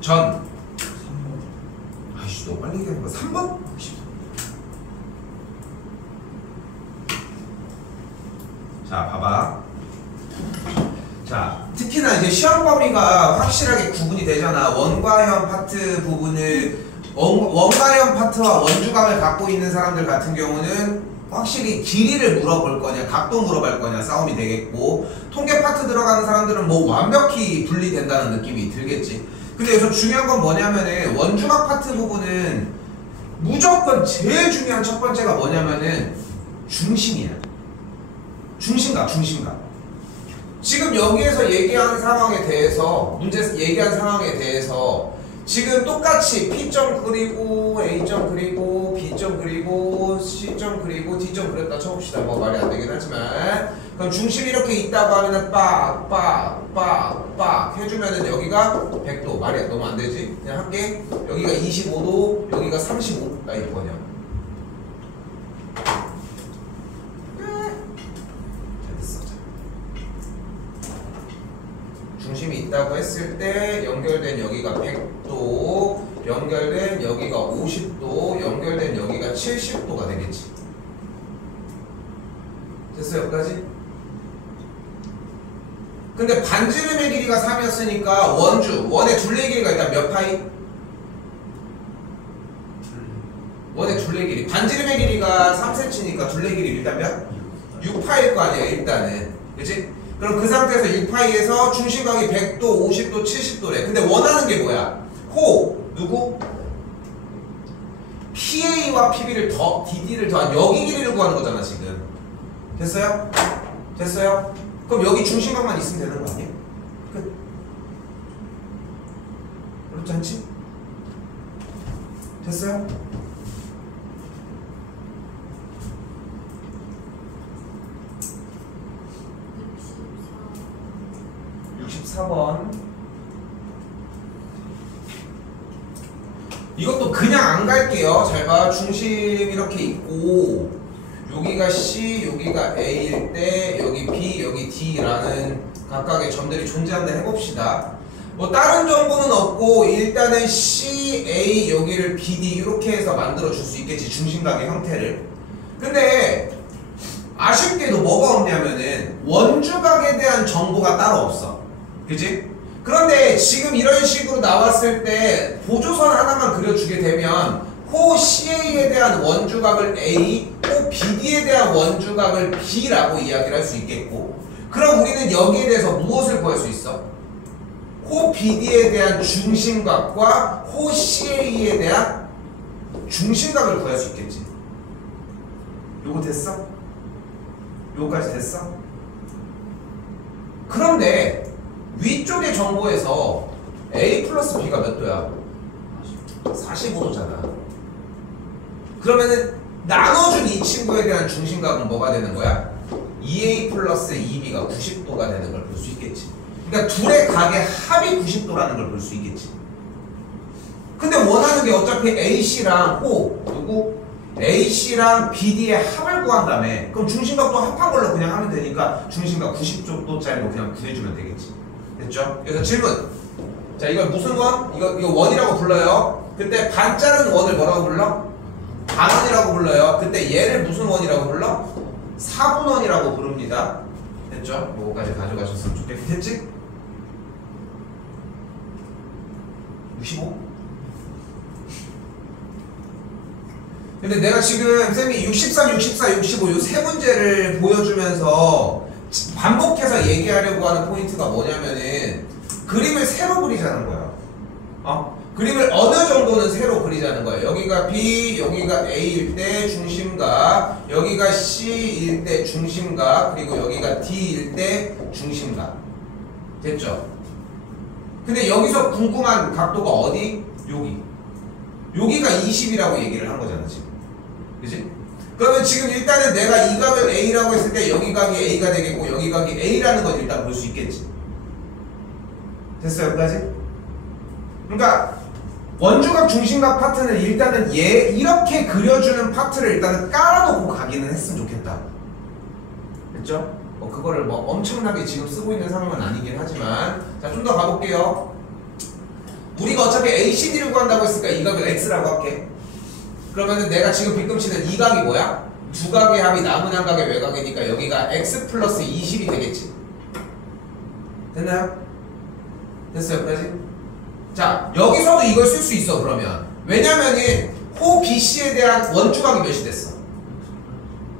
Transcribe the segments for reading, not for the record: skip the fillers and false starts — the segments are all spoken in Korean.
전. 아이씨, 너무 빨리 얘기하는 거야. 3번? 자, 봐봐. 자, 특히나 이제 시험 범위가 확실하게 구분이 되잖아. 원과형 파트 부분을 원과형 파트와 원주각을 갖고 있는 사람들 같은 경우는 확실히 길이를 물어볼 거냐, 각도 물어볼 거냐 싸움이 되겠고, 통계 파트 들어가는 사람들은 뭐 완벽히 분리된다는 느낌이 들겠지. 근데 여기서 중요한 건 뭐냐면은 원주각 파트 부분은 무조건 제일 중요한 첫 번째가 뭐냐면은 중심이야. 중심각. 지금 여기에서 얘기한 상황에 대해서, 문제에서 얘기한 상황에 대해서 지금 똑같이 P점 그리고 A점 그리고 B점 그리고 C점 그리고 D점 그렸다 쳐봅시다. 뭐 말이 안 되긴 하지만, 그럼 중심이 이렇게 있다고 하면은 빡 해주면은 여기가 100도. 말이 너무 안 되지? 그냥 할게. 여기가 25도, 여기가 35도가 있거든요. 중심이 있다고 했을 때 연결된 여기가 100도, 연결된 여기가 50도, 연결된 여기가 70도가 되겠지. 됐어 여기까지? 근데 반지름의 길이가 3이었으니까 원의 둘레 길이가 일단 몇 파이? 원의 둘레 길이, 반지름의 길이가 3cm니까 둘레 길이 일단 몇? 6파일 거 아니야 일단은. 그치? 그럼 그 상태에서 6파이에서 중심각이 100도, 50도, 70도래. 근데 원하는 게 뭐야? 누구? PA와 PB를 DD를 더한 여기 길이를 구하는 거잖아 지금. 됐어요? 됐어요? 그럼 여기 중심각만 있으면 되는 거 아니야? 끝. 그렇지 않지? 됐어요? 이것도 그냥 안 갈게요. 잘 봐. 중심 이렇게 있고 여기가 C, 여기가 A일 때 여기 B, 여기 D라는 각각의 점들이 존재한다 해봅시다. 뭐 다른 정보는 없고 일단은 C, A 여기를 BD 이렇게 해서 만들어 줄 수 있겠지. 중심각의 형태를. 근데 아쉽게도 뭐가 없냐면은 원주각에 대한 정보가 따로 없어. 그치? 그런데 지금 이런 식으로 나왔을 때 보조선 하나만 그려주게 되면 호 CA에 대한 원주각을 A, 호 BD에 대한 원주각을 B라고 이야기를 할 수 있겠고, 그럼 우리는 여기에 대해서 무엇을 구할 수 있어? 호 BD에 대한 중심각과 호 CA에 대한 중심각을 구할 수 있겠지. 요거 됐어? 요거까지 됐어? 그런데 위쪽의 정보에서 A 플러스 B가 몇 도야? 45도잖아. 그러면은 나눠준 이 친구에 대한 중심각은 뭐가 되는 거야? 2A 플러스 2B가 90도가 되는 걸 볼 수 있겠지. 그러니까 둘의 각의 합이 90도라는 걸 볼 수 있겠지. 근데 원하는 게 어차피 AC랑 누구? AC랑 BD의 합을 구한다며. 그럼 중심각도 합한 걸로 그냥 하면 되니까 중심각 90도짜리로 그냥 구해주면 되겠지. 됐죠? 그래서 질문. 자, 이걸 무슨 원? 이거 원이라고 불러요. 그때 반자른 원을 뭐라고 불러? 반원이라고 불러요. 그때 얘를 무슨 원이라고 불러? 4분원이라고 부릅니다. 됐죠? 요거까지 가져가셨으면 좋겠지? 65? 근데 내가 지금 쌤이 63, 64, 65 요 세 문제를 보여주면서 반복해서 얘기하려고 하는 포인트가 뭐냐면은 그림을 새로 그리자는 거야. 그림을 어느 정도는 새로 그리자는 거야. 여기가 B, 여기가 A일 때 중심각, 여기가 C일 때 중심각, 그리고 여기가 D일 때 중심각. 됐죠? 근데 여기서 궁금한 각도가 어디? 여기가 20이라고 얘기를 한 거잖아 지금. 그치? 그러면 지금 일단은 내가 이 각을 A라고 했을 때 여기 각이 A가 되겠고 여기 각이 A라는 걸 일단 볼 수 있겠지. 됐어요? 여기까지? 그러니까 원주각 중심각 파트는 일단은 이렇게 그려주는 파트를 일단은 깔아놓고 가기는 했으면 좋겠다. 됐죠? 그거를 뭐 엄청나게 지금 쓰고 있는 상황은 아니긴 하지만, 자, 좀 더 가볼게요. 우리가 어차피 ACD를 구한다고 했으니까 이 각을 X라고 할게. 그러면은 내가 지금 빗금치는 이 각이 뭐야? 두 각의 합이 남은 한 각의 외곽이니까 여기가 X 플러스 20이 되겠지. 됐나요? 됐어요, 여기까지? 자, 여기서도 이걸 쓸 수 있어, 그러면. 왜냐면은 호 BC에 대한 원주각이 몇이 됐어?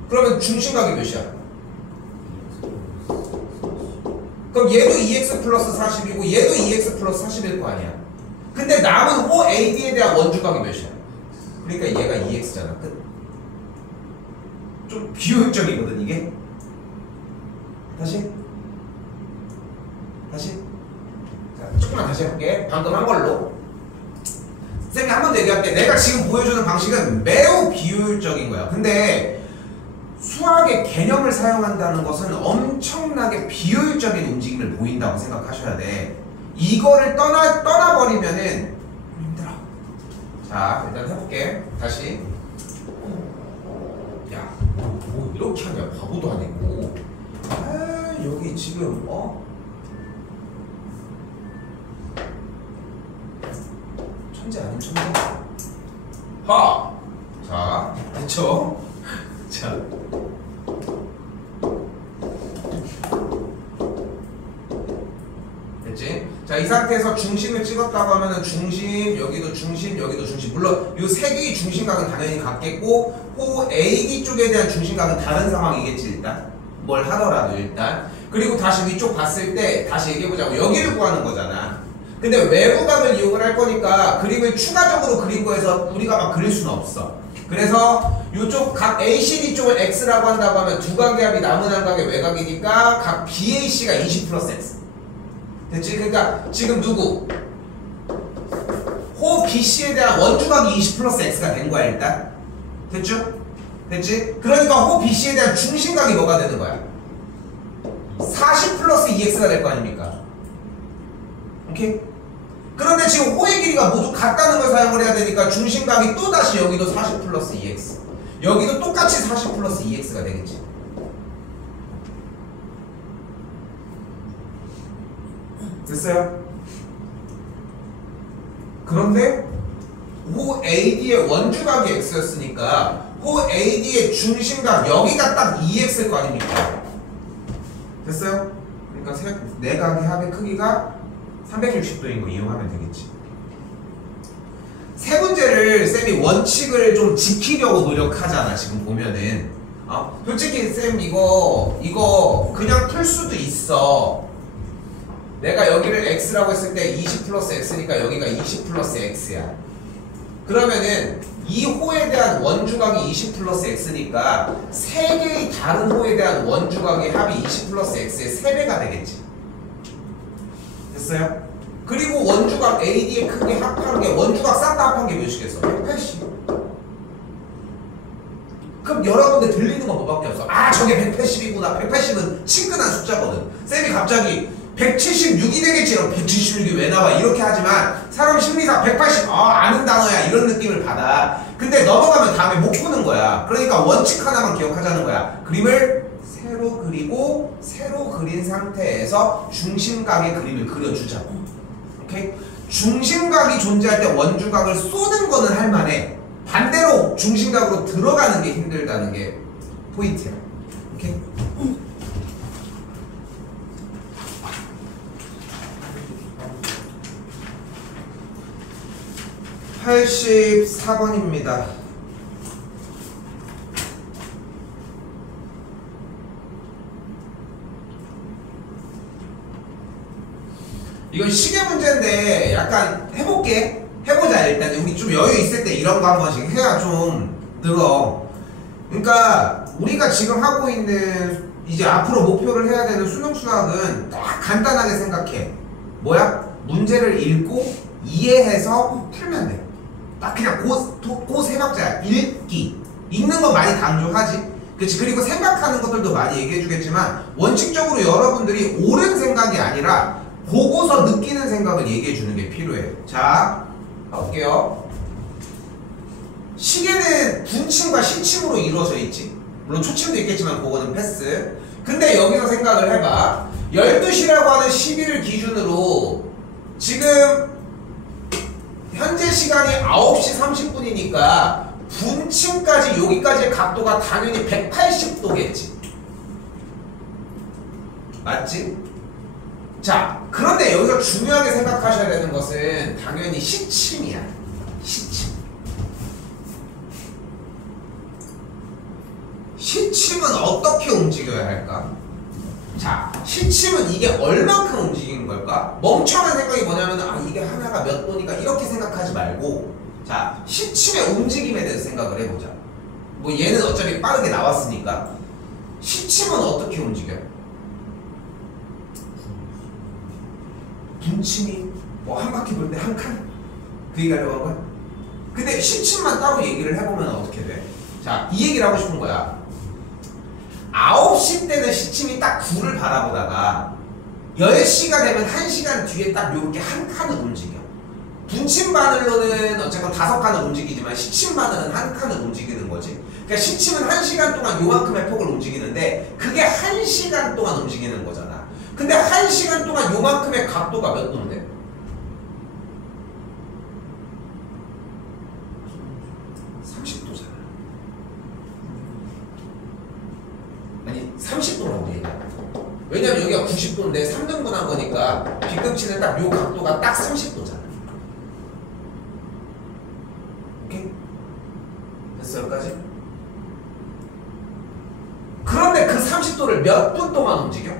그러면 중심각이 몇이야? 그럼 얘도 2x 플러스 40이고 얘도 2x 플러스 40일 거 아니야. 근데 남은 호 AD에 대한 원주각이 몇이야? 그러니까 얘가 2x잖아. 끝. 좀 비효율적이거든 이게. 다시. 자, 조금만 다시 해볼게. 방금 한 걸로. 쌤이 한 번 더 얘기할게. 내가 지금 보여주는 방식은 매우 비효율적인 거야. 근데 수학의 개념을 사용한다는 것은 엄청나게 비효율적인 움직임을 보인다고 생각하셔야 돼. 이거를 떠나버리면은 힘들어. 자, 일단 해볼게. 다시. 야, 뭐 이렇게 하냐. 바보도 아니고. 아, 여기 지금 천재 아닌 천재. 하! 자, 됐죠? 자. 됐지? 자, 이 상태에서 중심을 찍었다고 하면은 중심, 여기도 중심, 여기도 중심. 물론 이 세 개의 중심각은 당연히 같겠고 호 AD 쪽에 대한 중심각은 다른 상황이겠지 일단. 뭘 하더라도 일단. 그리고 다시 위쪽 봤을 때 다시 얘기해보자고. 여기를 구하는 거잖아. 근데 외부각을 이용을 할 거니까 그림을 추가적으로 그린 거에서 우리가 막 그릴 수는 없어. 그래서 이쪽 각 ACD 쪽을 X라고 한다고 하면 두 각의 합이 남은 한 각의 외곽이니까 각 BAC가 20 플러스 X. 됐지? 그러니까 지금 누구? 호 BC에 대한 원주각이 20 플러스 X가 된 거야 일단. 됐죠? 됐지? 그러니까 호 BC에 대한 중심각이 뭐가 되는 거야? 40 플러스 2X가 될 거 아닙니까? 오케이? 그런데 지금 호의 길이가 모두 같다는 걸 사용을 해야 되니까 중심각이 또다시 여기도 40 플러스 2x 여기도 똑같이 40 플러스 2x가 되겠지. 됐어요? 그런데 호 AD의 원주각이 x였으니까 호 AD의 중심각 여기가 딱 2x일 거 아닙니까? 됐어요? 그러니까 네 각의 합의 크기가 360도인 거 이용하면 되겠지. 세 문제를 쌤이 원칙을 좀 지키려고 노력하잖아 지금 보면은. 솔직히 쌤 이거 그냥 풀 수도 있어. 내가 여기를 x라고 했을 때 20 플러스 x니까 여기가 20 플러스 x야. 그러면은 이 호에 대한 원주각이 20 플러스 x니까 세 개의 다른 호에 대한 원주각의 합이 20 플러스 x의 3배가 되겠지. 됐어요? 그리고 원주각 AD의 크기 합한 게 원주각 싹 다 합한 게 몇이겠어? 180. 그럼 여러분들 들리는 건 뭐밖에 없어? 아 저게 180이구나. 180은 친근한 숫자거든. 쌤이 갑자기 176이 되겠지. 그럼 176이 왜 나와? 이렇게 하지만 사람 심리상 180 아는 단어야 이런 느낌을 받아. 근데 넘어가면 다음에 못 푸는 거야. 그러니까 원칙 하나만 기억하자는 거야. 그림을 새로 그리고 새로 그린 상태에서 중심각의 그림을 그려주자고. 오케이? 중심각이 존재할 때 원주각을 쏘는 거는 할만해. 반대로 중심각으로 들어가는 게 힘들다는 게 포인트야. 오케이? 84번입니다. 이건 시계 문제인데 약간 해보자. 일단 우리 좀 여유 있을 때 이런 거 한 번씩 해야 좀 늘어. 그러니까 우리가 지금 하고 있는 이제 앞으로 목표를 해야 되는 수능 수학은 딱 간단하게 생각해. 뭐야? 문제를 읽고 이해해서 풀면 돼. 딱 그냥 그 세 박자야. 읽는 거 많이 강조하지. 그치? 그리고 생각하는 것들도 많이 얘기해주겠지만 원칙적으로 여러분들이 옳은 생각이 아니라 보고서 느끼는 생각을 얘기해주는 게 필요해. 자, 가볼게요. 시계는 분침과 시침으로 이루어져 있지. 물론 초침도 있겠지만 그거는 패스. 근데 여기서 생각을 해봐. 12시라고 하는 시비를 기준으로 지금 시간이 9시 30분이니까 분침까지 여기까지의 각도가 당연히 180도겠지. 맞지? 자, 그런데 여기서 중요하게 생각하셔야 되는 것은 당연히 시침이야. 시침. 시침은 어떻게 움직여야 할까? 자, 시침은 이게 얼만큼 움직이는 걸까? 멍청한 생각이 뭐냐면 아 이게 하나가 몇 도니까 이렇게 생각하지 말고 자, 시침의 움직임에 대해서 생각을 해보자. 뭐 얘는 어차피 빠르게 나왔으니까 시침은 어떻게 움직여요? 분침이 뭐 한 바퀴 돌 때 한 칸? 그 얘기 하려고 한 거야? 근데 시침만 따로 얘기를 해보면 어떻게 돼? 자, 이 얘기를 하고 싶은 거야. 9시 때는 시침이 딱 9를 바라보다가 10시가 되면 1시간 뒤에 딱 요렇게 한 칸을 움직여. 분침 바늘로는 어쨌건 5칸을 움직이지만 시침 바늘은 한 칸을 움직이는 거지. 그러니까 시침은 1시간 동안 요만큼의 폭을 움직이는데 그게 1시간 동안 움직이는 거잖아. 근데 1시간 동안 요만큼의 각도가 몇 도인데? 30도잖아. 아니 30도라고 얘기해. 왜냐면 여기가 90도인데 3등분한 거니까 빗끝치는 딱 요 각도가 딱 30도잖아. 오케이? 됐어 여기까지? 그런데 그 30도를 몇 분 동안 움직여?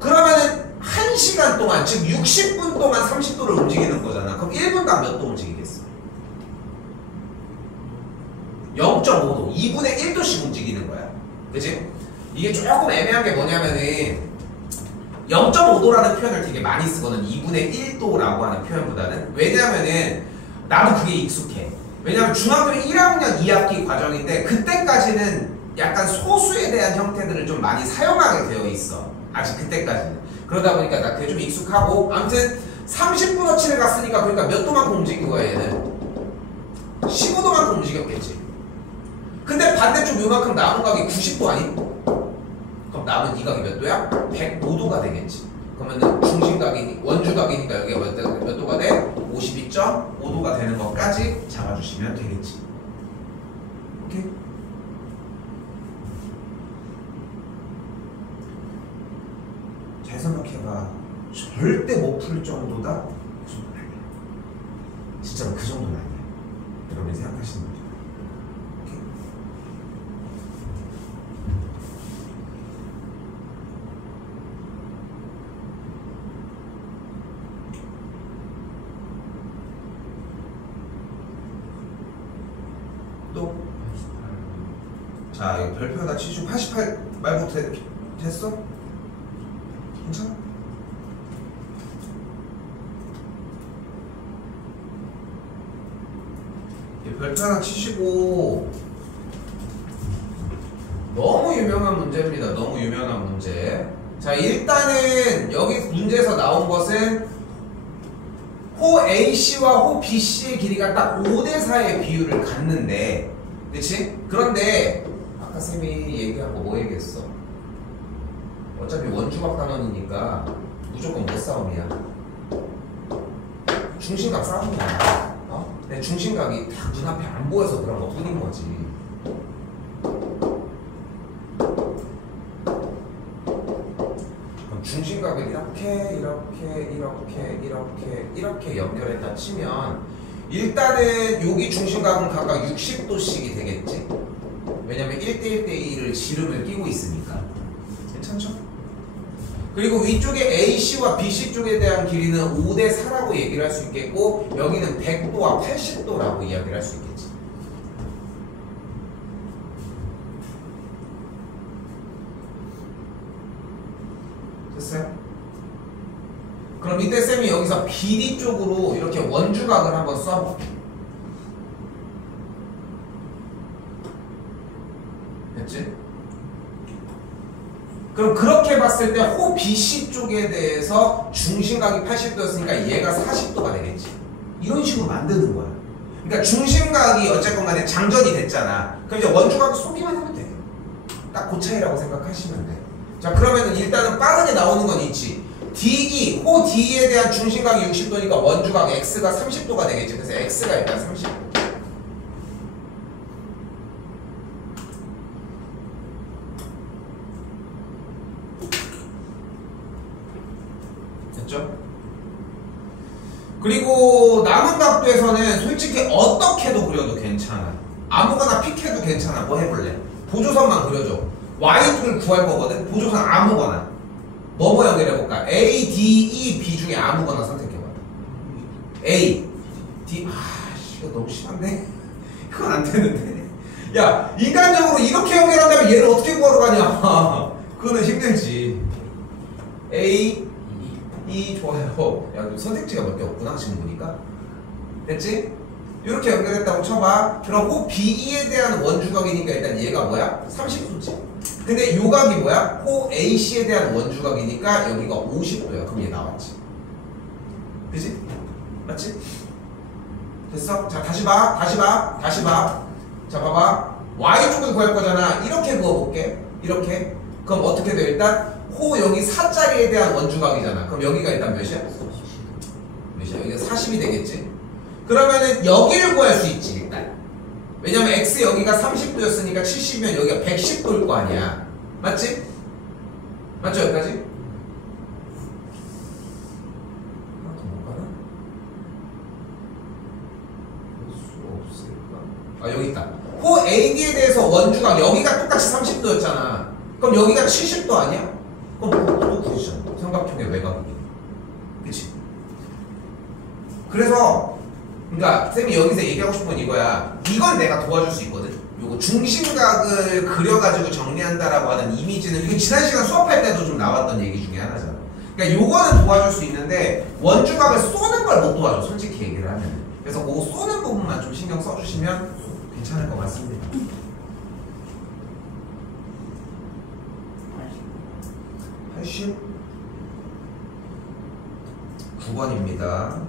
그러면은 1시간 동안 즉 60분 동안 30도를 움직이는 거잖아. 그럼 1분당 몇 도 움직이겠어? 0.5도 2분의 1도씩 움직이는 거야. 그치? 이게 조금 애매한 게 뭐냐면은 0.5도라는 표현을 되게 많이 쓰거든. 2분의 1도라고 하는 표현보다는. 왜냐면은 나도 그게 익숙해. 왜냐면 중학교 1학년 2학기 과정인데 그때까지는 약간 소수에 대한 형태들을 좀 많이 사용하게 되어 있어. 아직 그때까지는. 그러다 보니까 나 그게 좀 익숙하고 아무튼 30분어치를 갔으니까 그러니까 몇 도만큼 움직인 거야 얘는? 15도만큼 움직였겠지. 근데 반대쪽 요만큼 남은 각이 90도 아니? 그럼 남은 이 각이 몇 도야? 105도가 되겠지. 그러면은 중심각이 원주각이니까 여기가 몇 도가 돼? 52.5도가 되는 것까지 잡아주시면 되겠지. 오케이? 잘 생각해봐. 절대 못 풀 정도다? 그 정도는 아니야. 진짜로 그 정도는 아니야. 여러분이 생각하시는 거죠. 오케이? 또? 자, 이거 별표 하나 치시고 88 말고 됐어? 괜찮아? 별표 하나 치시고 너무 유명한 문제입니다. 너무 유명한 문제. 자, 일단은 여기 문제에서 나온 것은 호 AC와 호 BC의 길이가 딱 5대4의 비율을 갖는데 그치? 그런데 아까 쌤이 얘기한 거 뭐 얘기했어? 어차피 원주각 단원이니까 무조건 뭐 싸움이야? 중심각 싸움이야. 내 중심각이 딱 눈앞에 안 보여서 그런 것 뿐인 거지. 그럼 중심각을 이렇게 연결했다 치면 일단은 여기 중심각은 각각 60도씩이 되겠지? 왜냐면 1대1대1을 지름을 끼고 있으니까. 괜찮죠? 그리고 위쪽에 AC와 BC 쪽에 대한 길이는 5대4라고 얘기를 할 수 있겠고 여기는 100도와 80도라고 이야기를 할 수 있겠지. 됐어요? 그럼 이때 쌤이 여기서 BD 쪽으로 이렇게 원주각을 한번 써볼게. 됐지? 그럼 그렇게 봤을 때 호 BC 쪽에 대해서 중심각이 80도였으니까 얘가 40도가 되겠지. 이런 식으로 만드는 거야. 그러니까 중심각이 어쨌건 간에 장전이 됐잖아. 그럼 이제 원주각 쏘기만 하면 돼. 딱 그 차이라고 생각하시면 돼. 자, 그러면은 일단은 빠르게 나오는 건 있지. DE, 호 D에 대한 중심각이 60도니까 원주각 X가 30도가 되겠지. 그래서 X가 일단 30도. 됐죠? 그리고 남은 각도에서는 솔직히 어떻게도 그려도 괜찮아. 아무거나 픽해도 괜찮아. 뭐 해볼래? 보조선만 그려줘. Y축을 구할 거거든. 보조선 아무거나. 뭐뭐 연결해볼까? A, D, E, B 중에 아무거나 선택해봐. A, D. 이거 너무 심한데? 이건 안 되는데. 야, 인간적으로 이렇게 연결한다면 얘를 어떻게 구하러 가냐? 그거는 힘들지. A, E, 좋아요. 야, 선택지가 몇 개 없구나, 지금 보니까. 됐지? 이렇게 연결했다고 쳐봐. 그럼 BE에 대한 원주각이니까 일단 얘가 뭐야? 30도지. 근데 요 각이 뭐야? 호 AC에 대한 원주각이니까 여기가 50도야. 그럼 얘 나왔지. 그지? 맞지? 됐어? 자, 다시 봐. 자, 봐봐. Y쪽을 구할 거잖아. 이렇게 그어볼게. 이렇게. 그럼 어떻게 돼? 일단 호 여기 4자리에 대한 원주각이잖아. 그럼 여기가 일단 몇이야? 몇이야? 여기가 40이 되겠지? 그러면은 여기를 구할 수 있지, 일단. 왜냐면 X 여기가 30도였으니까 70이면 여기가 110도일 거 아니야. 맞지? 맞죠, 여기까지? 하나 더 못 가나? 볼 수 없을까? 여기 있다. 호 AD에 대해서 원주각 여기가 똑같이 30도였잖아. 그럼 여기가 70도 아니야? 그럼 또 구리잖아. 삼각형의 외곽이. 그치? 그래서 그러니까 쌤이 여기서 얘기하고 싶은 건 이거야. 이건 내가 도와줄 수 있거든. 요거 중심각을 그려가지고 정리한다라고 하는 이미지는 이게 지난 시간 수업할 때도 좀 나왔던 얘기 중에 하나잖아. 그러니까 요거는 도와줄 수 있는데 원주각을 쏘는 걸 못 도와줘. 솔직히 얘기를 하면. 그래서 그거 쏘는 부분만 좀 신경 써주시면 괜찮을 것 같습니다. 89번입니다.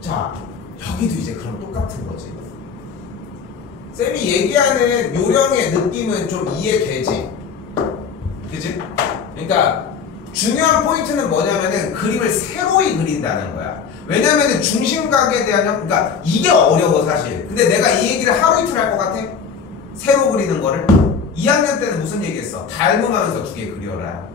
자, 여기도 이제 그럼 똑같은 거지. 쌤이 얘기하는 요령의 느낌은 좀 이해되지? 그치? 그러니까 중요한 포인트는 뭐냐면은 그림을 새로이 그린다는 거야. 왜냐면은 중심각에 대한 그러니까 이게 어려워 사실. 근데 내가 이 얘기를 하루 이틀 할 것 같아? 새로 그리는 거를 2학년 때는 무슨 얘기했어? 닮음하면서 두 개 그려라.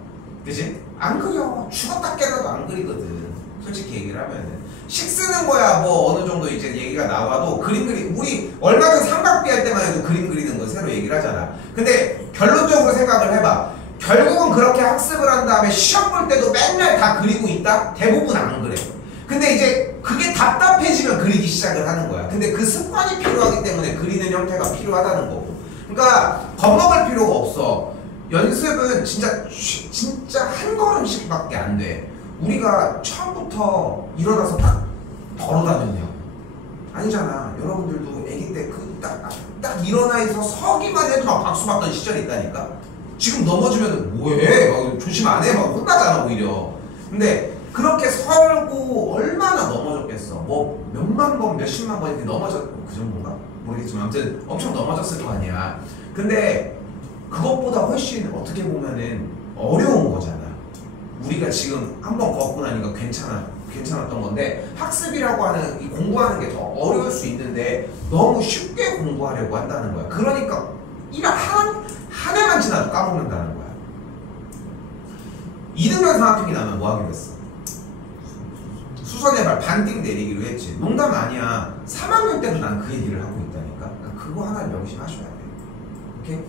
그치? 안 그려. 죽었다 깨어나도 안 그리거든. 솔직히 얘기를 하면은 식 쓰는 거야. 뭐 어느 정도 이제 얘기가 나와도 그림 우리 얼마 전 삼각비 할 때만 해도 그림 그리는 거 새로 얘기를 하잖아. 근데 결론적으로 생각을 해봐. 결국은 그렇게 학습을 한 다음에 시험 볼 때도 맨날 다 그리고 있다? 대부분 안 그래. 근데 이제 그게 답답해지면 그리기 시작을 하는 거야. 근데 그 습관이 필요하기 때문에 그리는 형태가 필요하다는 거고. 그러니까 겁먹을 필요가 없어. 연습은 진짜 한 걸음씩밖에 안 돼. 우리가 처음부터 일어나서 딱 걸어다녔냐? 아니잖아. 여러분들도 아기 때 딱 일어나 있어 서기만 해도 막 박수 받던 시절이 있다니까. 지금 넘어지면 뭐해? 막 조심 안 해? 막 혼나잖아 오히려. 근데 그렇게 설고 얼마나 넘어졌겠어. 뭐 몇만 번, 몇십만 번 이렇게 넘어졌고 그 정도인가? 모르겠지만 아무튼 엄청 넘어졌을 거 아니야. 근데 그것보다 훨씬 어떻게 보면은 어려운 거잖아. 우리가 지금 한번 걷고 나니까 괜찮았던 건데 학습이라고 하는 이 공부하는 게 더 어려울 수 있는데 너무 쉽게 공부하려고 한다는 거야. 그러니까 한 해만 지나도 까먹는다는 거야. 2등변 삼각형이 나면 뭐 하기로 했어? 수선의 발 반띵 내리기로 했지. 농담 아니야. 3학년 때도 난 그 얘기를 하고 있다니까. 그러니까 그거 하나를 명심하셔야 돼. 오케이?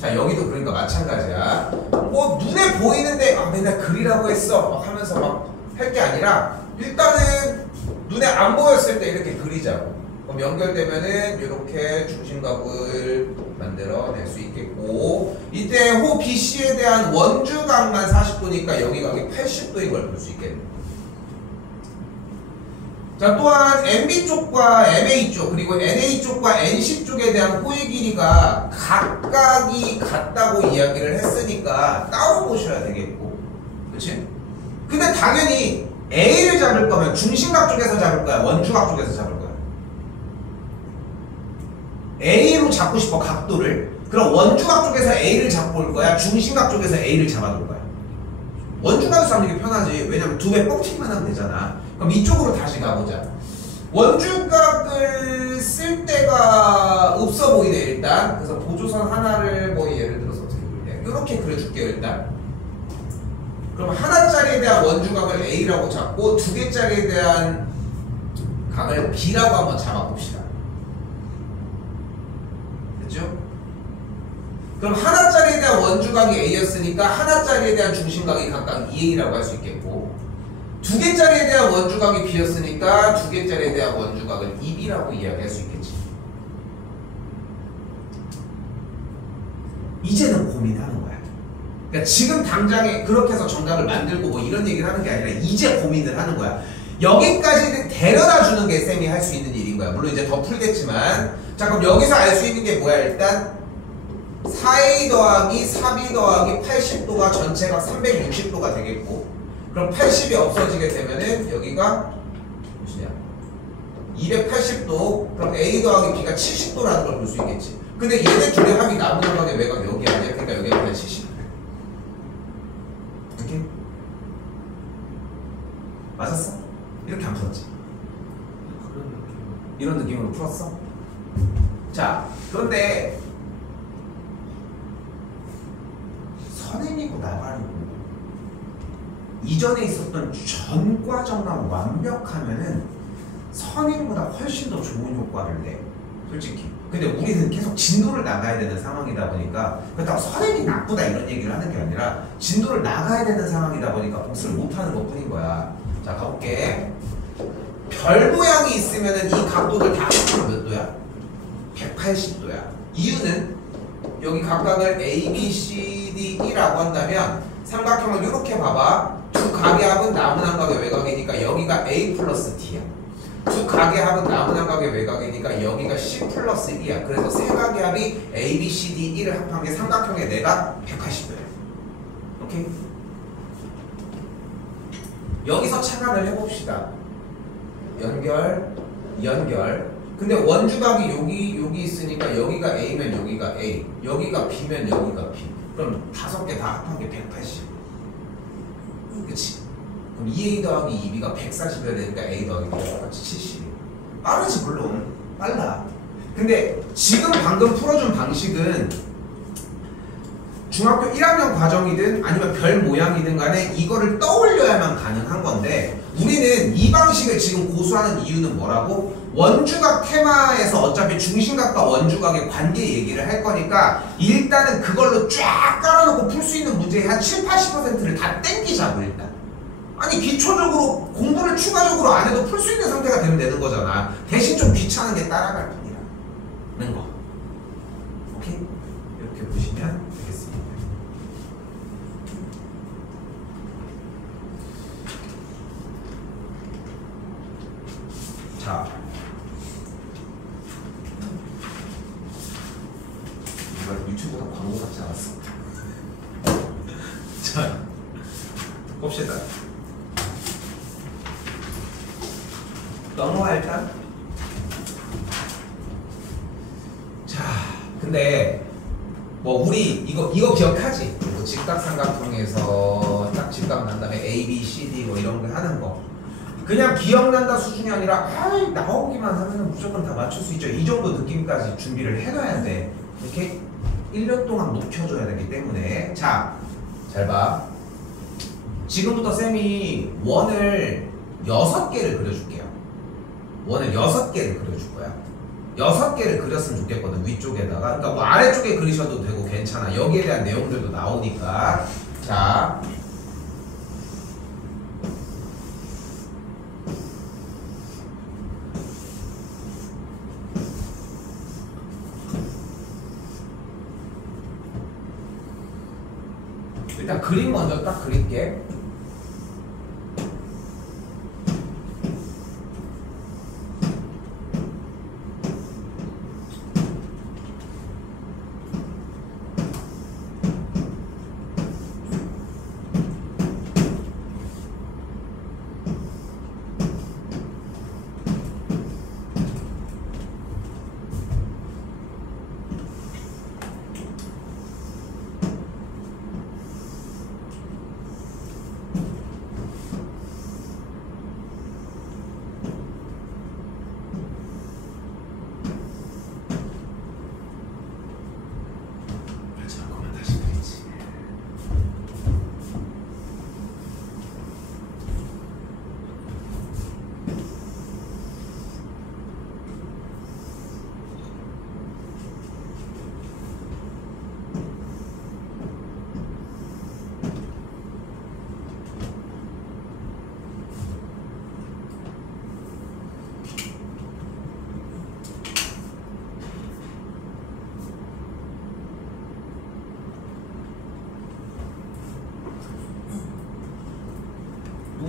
자, 여기도 그러니까 마찬가지야. 뭐 눈에 보이는데 맨날 그리라고 했어 막 하면서 막 할 게 아니라 일단은 눈에 안 보였을 때 이렇게 그리자고. 그럼 연결되면은 이렇게 중심각을 만들어낼 수 있겠고, 이때 호 BC에 대한 원주각만 40도니까 여기 각이 80도인 걸 볼 수 있겠네. 자, 또한 MB 쪽과 MA 쪽 그리고 NA 쪽과 NC 쪽에 대한 호의 길이가 각각이 같다고 이야기를 했으니까 따로 보셔야 되겠고, 그치? 근데 당연히 A를 잡을 거면 중심각 쪽에서 잡을 거야? 원주각 쪽에서 잡을 거야? A로 잡고 싶어 각도를. 그럼 원주각 쪽에서 A를 잡고 올 거야? 중심각 쪽에서 A를 잡아둘 거야? 원주각에서 잡는 게 편하지. 왜냐면 두 배 뻥튀기만 하면 되잖아. 그럼 이쪽으로 다시 가보자. 원주각을 쓸 데가 없어 보이네 일단. 그래서 보조선 하나를 뭐 예를 들어서 어떻게 그리냐, 이렇게 그려줄게요 일단. 그럼 하나짜리에 대한 원주각을 A라고 잡고 두 개짜리에 대한 각을 B라고 한번 잡아봅시다. 됐죠? 그럼 하나짜리에 대한 원주각이 A였으니까 하나짜리에 대한 중심각이 각각 2A라고 할 수 있겠고, 두 개짜리에 대한 원주각이 B였으니까 두 개짜리에 대한 원주각을 2B라고 이야기할 수 있겠지. 이제는 고민하는 거야. 그러니까 지금 당장에 그렇게 해서 정답을 만들고 뭐 이런 얘기를 하는 게 아니라 이제 고민을 하는 거야. 여기까지 데려다 주는 게 쌤이 할 수 있는 일인 거야. 물론 이제 더 풀겠지만, 자 그럼 여기서 알 수 있는 게 뭐야? 일단 4A 더하기 4B 더하기 80도가 전체가 360도가 되겠고, 그럼 80이 없어지게 되면은 여기가 무엇이냐? 280도. 그럼 A 더하기 B가 70도라는 걸 볼 수 있겠지. 근데 얘네 둘의 합이 나무나무의 외곽 여기 아니야? 그러니까 여기가 그냥 70. 이렇게? 맞았어? 이렇게 안 풀었지? 이런 느낌으로 풀었어? 자, 그런데 선행이고 나발이고 이전에 있었던 전 과정만 완벽하면은 선행보다 훨씬 더 좋은 효과를 내, 솔직히. 근데 우리는 계속 진도를 나가야 되는 상황이다 보니까, 그렇다고 선행이 나쁘다 이런 얘기를 하는 게 아니라 진도를 나가야 되는 상황이다 보니까 복습을 못하는 것 뿐인 거야. 자 가볼게. 별 모양이 있으면은 이 각도들 다 합치면 몇 도야? 180도야. 이유는 여기 각각을 A, B, C, D, E라고 한다면 삼각형을 이렇게 봐봐. 두 각의 합은 나무난각의 외곽이니까 여기가 A 플러스 D야. 두 각의 합은 나무난각의 외곽이니까 여기가 C 플러스 E야. 그래서 세 각의 합이 A, B, C, D, E를 합한 게 삼각형의 내각 180도야. 오케이? 여기서 착안을 해봅시다. 연결, 연결. 근데 원주각이 여기 있으니까 여기가 A면 여기가 A, 여기가 B면 여기가 B. 그럼 다섯 개 다 합한 게 180. 그치? 그럼 2A 더하기 2B가 140이어야 되니까 A 더하기 B가 똑같이 70. 빠르지 물론. 빨라. 근데 지금 방금 풀어준 방식은 중학교 1학년 과정이든 아니면 별 모양이든 간에 이거를 떠올려야만 가능한 건데, 우리는 이 방식을 지금 고수하는 이유는 뭐라고? 원주각 테마에서 어차피 중심각과 원주각의 관계 얘기를 할 거니까 일단은 그걸로 쫙 깔아놓고 풀 수 있는 문제의 한 7, 80%를 다 땡기자고 일단. 아니 기초적으로 공부를 추가적으로 안 해도 풀 수 있는 상태가 되면 되는 거잖아. 대신 좀 귀찮은 게 따라갈 뿐이라는 거. 오케이? 이렇게 보시면 되겠습니다. 자, 이거 유튜브가 광고 같지 않았어? 자, 봅시다. 넘어와 일단. 자, 근데 뭐 우리 이거 기억하지? 뭐 직각삼각형에서 딱 직각 난 다음에 A, B, C, D 뭐 이런 거 하는 거. 그냥 기억난다 수준이 아니라 나오기만 하면 무조건 다 맞출 수 있죠. 이 정도 느낌까지 준비를 해놔야 돼. 이렇게 1년 동안 녹여줘야 되기 때문에. 자, 잘 봐. 지금부터 쌤이 원을 6개를 그려줄게요. 원을 6개를 그려줄 거야. 6개를 그렸으면 좋겠거든, 위쪽에다가. 그러니까 뭐 아래쪽에 그리셔도 되고 괜찮아. 여기에 대한 내용들도 나오니까. 자, 일단 그림 먼저 딱 그릴게.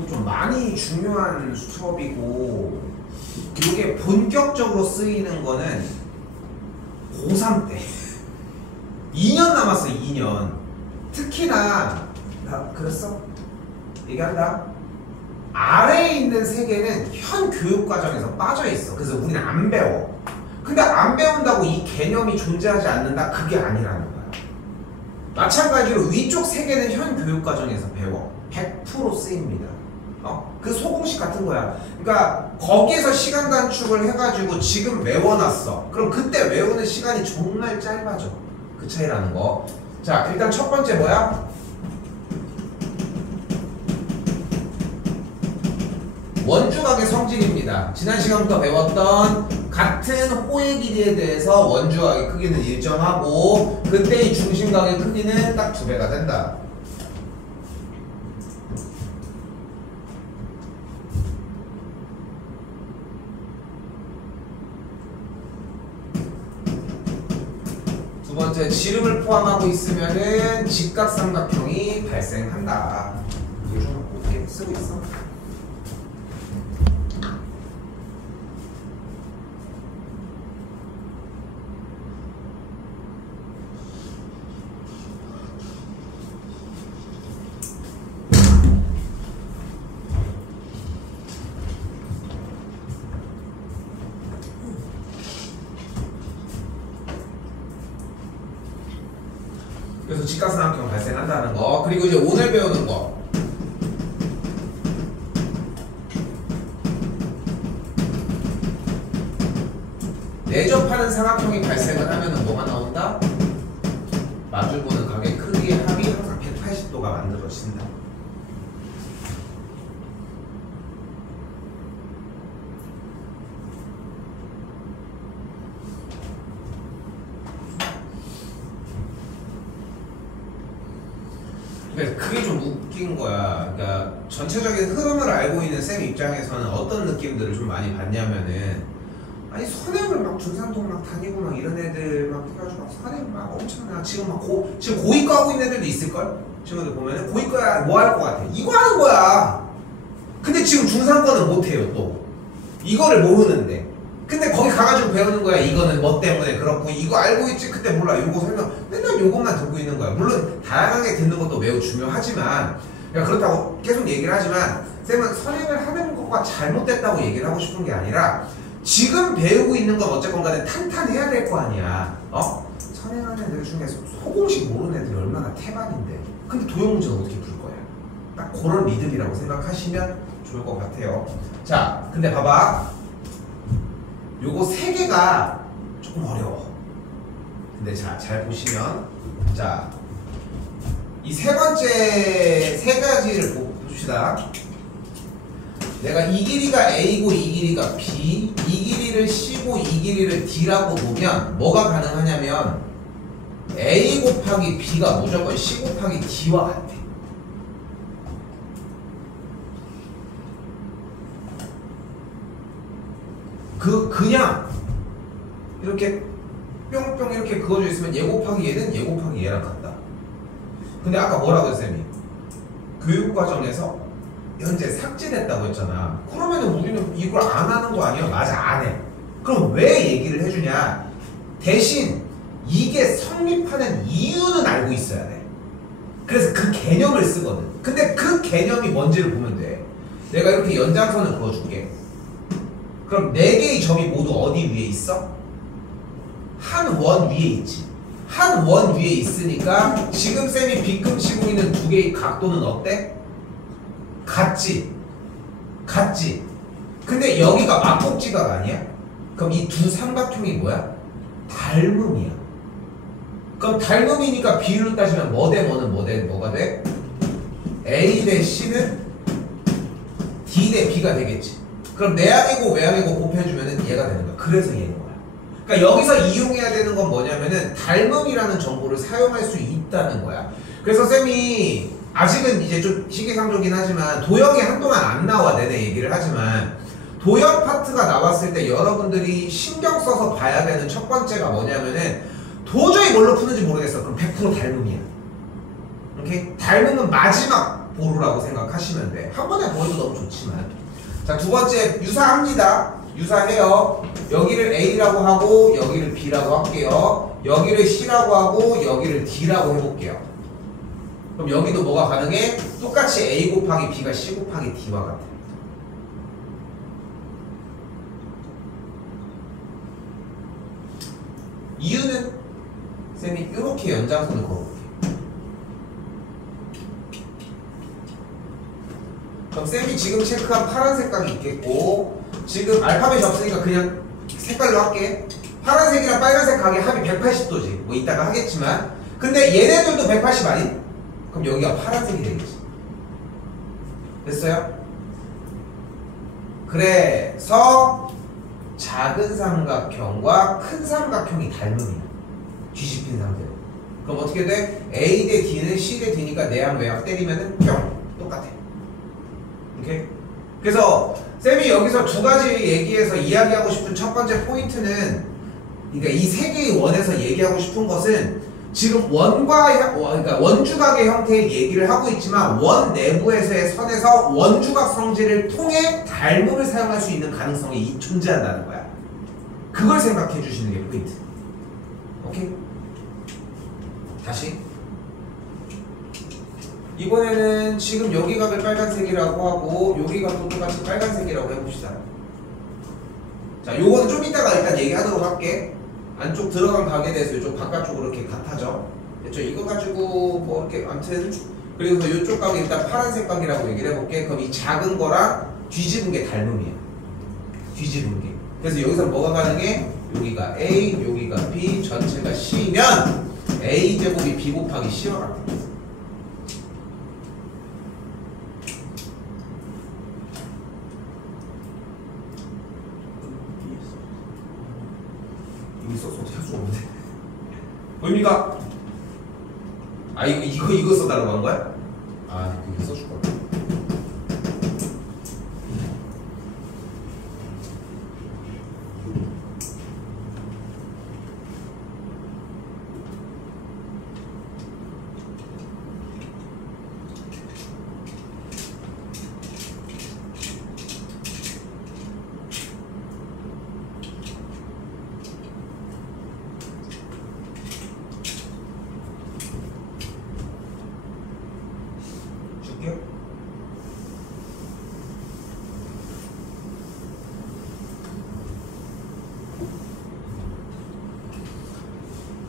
좀 많이 중요한 수첩이고 이게 본격적으로 쓰이는 거는 고3 때 2년 남았어. 2년. 특히나 나 그랬어? 얘기한다. 아래에 있는 세 개는 현 교육과정에서 빠져있어. 그래서 우리는 안 배워. 근데 안 배운다고 이 개념이 존재하지 않는다? 그게 아니라는 거야. 마찬가지로 위쪽 세 개는 현 교육과정에서 배워. 100% 쓰입니다. 그 소공식 같은 거야. 그러니까 거기에서 시간 단축을 해가지고 지금 외워놨어. 그럼 그때 외우는 시간이 정말 짧아져. 그 차이라는 거. 자, 일단 첫 번째 뭐야? 원주각의 성질입니다. 지난 시간부터 배웠던 같은 호의 길이에 대해서 원주각의 크기는 일정하고 그때의 중심각의 크기는 딱 2배가 된다. 두 번째, 지름을 포함하고 있으면은 직각삼각형이 발생한다. 이거 좀 어떻게 쓰고 있어? 그래서 직각삼각형 발생한다는 거. 그리고 이제 오늘 배우는 거. 내접하는 삼각형이 발생을 하면은 뭐가 나온다? 마주보는 각의 크기의 합이 항상 180도가 만들어진다. 그게 좀 웃긴 거야. 그러니까 전체적인 흐름을 알고 있는 쌤 입장에서는 어떤 느낌들을 좀 많이 받냐면은, 아니 선행을 막 중산동 막 다니고 막 이런 애들 막 해가지고 막 선행 막 엄청나. 지금 막 지금 고이과 하고 있는 애들도 있을걸? 친구들 보면은 고이과 뭐 할 것 같아? 이거 하는 거야. 근데 지금 중산과는 못해요. 또 이거를 모르는데. 근데 거기 가가지고 배우는 거야. 이거는 뭐 때문에 그렇고 이거 알고 있지. 그때 몰라. 요거 설명 맨날 요것만 듣고 있는 거야. 물론 다양하게 듣는 것도 매우 중요하지만, 그렇다고 계속 얘기를 하지만 쌤은 선행을 하는 것과 잘못됐다고 얘기를 하고 싶은 게 아니라 지금 배우고 있는 건 어쨌건 간에 탄탄해야 될 거 아니야. 선행하는 애들 중에서 소공식 모르는 애들이 얼마나 태반인데. 근데 도형 문제는 어떻게 풀 거야? 딱 그런 리듬이라고 생각하시면 좋을 것 같아요. 자, 근데 봐봐. 요거 세 개가 조금 어려워. 근데 자, 잘 보시면, 자, 이 세 번째 세 가지를 봅시다. 내가 이 길이가 A고 이 길이가 B, 이 길이를 C고 이 길이를 D라고 보면 뭐가 가능하냐면 A 곱하기 B가 무조건 C 곱하기 D와 같아. 그냥 이렇게 뿅뿅 이렇게 그어져 있으면 얘 곱하기 얘는 얘 곱하기 얘랑 같다. 근데 아까 뭐라고 했어요? 교육과정에서 현재 삭제됐다고 했잖아. 그러면은 우리는 이걸 안 하는 거 아니야? 맞아, 안 해. 그럼 왜 얘기를 해주냐? 대신 이게 성립하는 이유는 알고 있어야 돼. 그래서 그 개념을 쓰거든. 근데 그 개념이 뭔지를 보면 돼. 내가 이렇게 연장선을 그어줄게. 그럼 4개의 점이 모두 어디 위에 있어? 한 원 위에 있지. 한 원 위에 있으니까 지금 쌤이 빗금 치고 있는 2개의 각도는 어때? 같지? 같지? 근데 여기가 막곡지각 아니야? 그럼 이 두 삼각형이 뭐야? 닮음이야. 그럼 닮음이니까 비율로 따지면 뭐 대 뭐는 뭐 대 뭐가 돼? A 대 C는 D 대 B가 되겠지. 그럼 내항이고 외항이고 곱해주면은 얘가 되는 거야. 그래서 얘는 거야. 그러니까 여기서 이용해야 되는 건 뭐냐면은 닮음이라는 정보를 사용할 수 있다는 거야. 그래서 쌤이 아직은 이제 좀 시기상조긴 하지만 도형이 한동안 안 나와 내내 얘기를 하지만 도형 파트가 나왔을 때 여러분들이 신경 써서 봐야 되는 첫 번째가 뭐냐면은 도저히 뭘로 푸는지 모르겠어. 그럼 100% 닮음이야. 오케이? 닮음은 마지막 보루라고 생각하시면 돼. 한 번에 보여도 너무 좋지만. 자, 두 번째 유사합니다. 유사해요. 여기를 A라고 하고 여기를 B라고 할게요. 여기를 C라고 하고 여기를 D라고 해볼게요. 그럼 여기도 뭐가 가능해? 똑같이 A 곱하기 B가 C 곱하기 D와 같아. 이유는 쌤이 이렇게 연장선을 걸어볼게. 그럼 쌤이 지금 체크한 파란색 각이 있겠고, 지금 알파벳이 없으니까 그냥 색깔로 할게. 파란색이랑 빨간색 각의 합이 180도지. 뭐 이따가 하겠지만. 근데 얘네들도 180 아니? 그럼 여기가 파란색이 되겠지. 됐어요? 그래서 작은 삼각형과 큰 삼각형이 닮음이야. 뒤집힌 상태로. 그럼 어떻게 돼? A 대 D는 C 대 D니까 내양 외양 때리면은 뿅! 똑같아. 오케이? 그래서 쌤이 여기서 두 가지 얘기해서 이야기하고 싶은 첫 번째 포인트는, 그러니까 이 세 개의 원에서 얘기하고 싶은 것은 지금 그러니까 원주각의 형태의 얘기를 하고 있지만 원 내부에서의 선에서 원주각 성질을 통해 닮음을 사용할 수 있는 가능성이 존재한다는 거야. 그걸 생각해 주시는 게 포인트. 오케이? 다시. 이번에는 지금 여기 각을 빨간색이라고 하고 여기 각도 똑같이 빨간색이라고 해봅시다. 자, 요거는 좀 이따가 일단 얘기하도록 할게. 안쪽 들어간 각에 대해서 이쪽 바깥쪽으로 이렇게 같아져. 됐죠? 이거 가지고 뭐 이렇게 아무튼, 그리고 이쪽 각이 일단 파란색 각이라고 얘기를 해볼게. 그럼 이 작은 거랑 뒤집은 게 닮음이야. 뒤집은 게. 그래서 여기서 뭐가 가능해? 여기가 A, 여기가 B, 전체가 C면 A 제곱이 B 곱하기 C와 같아. 여기 써서 어떻게 할 수가 없는데. 보입니까? 아, 이거 써달라고 한 거야? 아, 이거 써줄 거야.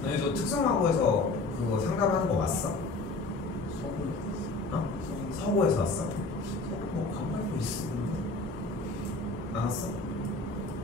너희도 특성화고에서 그거 상담하는 거 왔어? 어? 서고에서 왔어? 서고 간발표 있었는데? 안 왔어?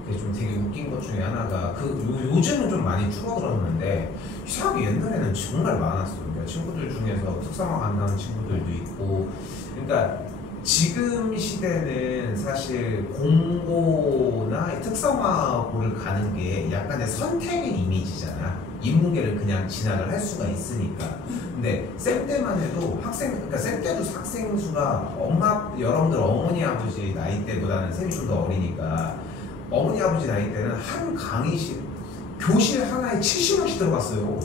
그게 좀 되게 웃긴 것 중에 하나가 요즘은 좀 많이 줄어들었는데 이상하게 옛날에는 정말 많았어. 그러니까 친구들 중에서 특성화 간다는 친구들도 있고. 그러니까 지금 시대는 사실 공고나 특성화고를 가는 게 약간의 선택의 이미지잖아. 인문계를 그냥 진학을 할 수가 있으니까. 근데 쌤 때만 해도 그러니까 쌤 때도 학생 수가 여러분들 어머니 아버지 나이 때보다는 쌤이 좀 더 어리니까 어머니 아버지 나이 때는 한 강의실 교실 하나에 70명씩 들어갔어요.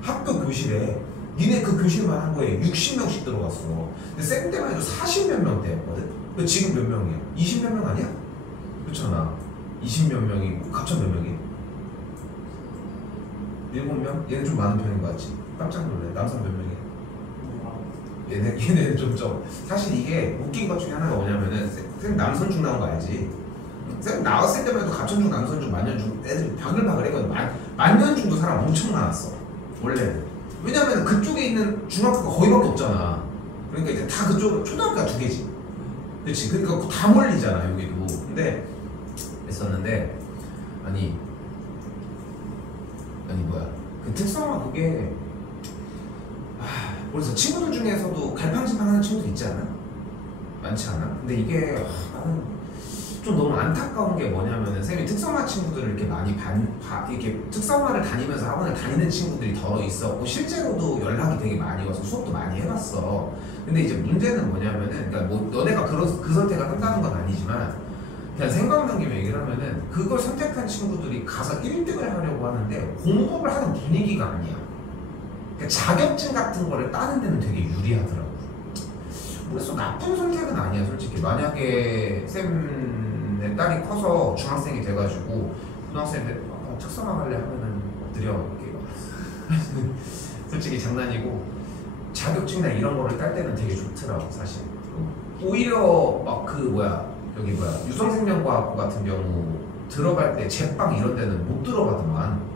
학교 교실에. 니네 그 교실만 한 거에 60명씩 들어갔어. 근데 쌤 때만 해도 40몇 명대였거든. 지금 몇 명이야? 20몇 명 아니야? 그렇잖아. 20몇 명이고 갑자기 몇 명이야? 7명? 얘는 좀 많은 편인 것 같지? 깜짝 놀래. 남산 몇 명이야? 얘네는 좀 사실 이게 웃긴 것 중에 하나가 뭐냐면은 쌤 남선중 나온 거 알지? 쌤 나왔을 때만 해도 갑천중, 남선중, 만년중 애들이 바글바글 했거든. 만년중도 사람 엄청 많았어 원래는. 왜냐면 그쪽에 있는 중학교가 거의밖에 없잖아. 그러니까 이제 다 그쪽 초등학교가 2개지. 그렇지. 그러니까 다 몰리잖아 여기도. 근데 했었는데 아니 뭐야 그 특성화 그게 그래서 친구들 중에서도 갈팡질팡하는 친구도 있지 않아? 많지 않아? 근데 이게 나는 좀 너무 안타까운 게 뭐냐면은 쌤이 특성화 친구들을 이렇게 많이 이렇게 특성화를 다니면서 학원을 다니는 친구들이 더 있었고 실제로도 연락이 되게 많이 와서 수업도 많이 해봤어. 근데 이제 문제는 뭐냐면은 그러니까 뭐 너네가 그 선택을 한다는 건 아니지만 그냥 생각난 김에 얘기를 하면은 그걸 선택한 친구들이 가서 1등을 하려고 하는데 공부를 하는 분위기가 아니야. 그러니까 자격증 같은 거를 따는 데는 되게 유리하더라고. 그래서 나쁜 선택은 아니야 솔직히. 만약에 쌤의 딸이 커서 중학생이 돼가지고 고등학생 때 특성화 할래 하면은 드려볼게요. 솔직히 장난이고 자격증이나 이런 거를 딸 때는 되게 좋더라고 사실. 오히려 막 그 여기 유성생명과학부 같은 경우 들어갈 때 제빵 이런 데는 못 들어가더만.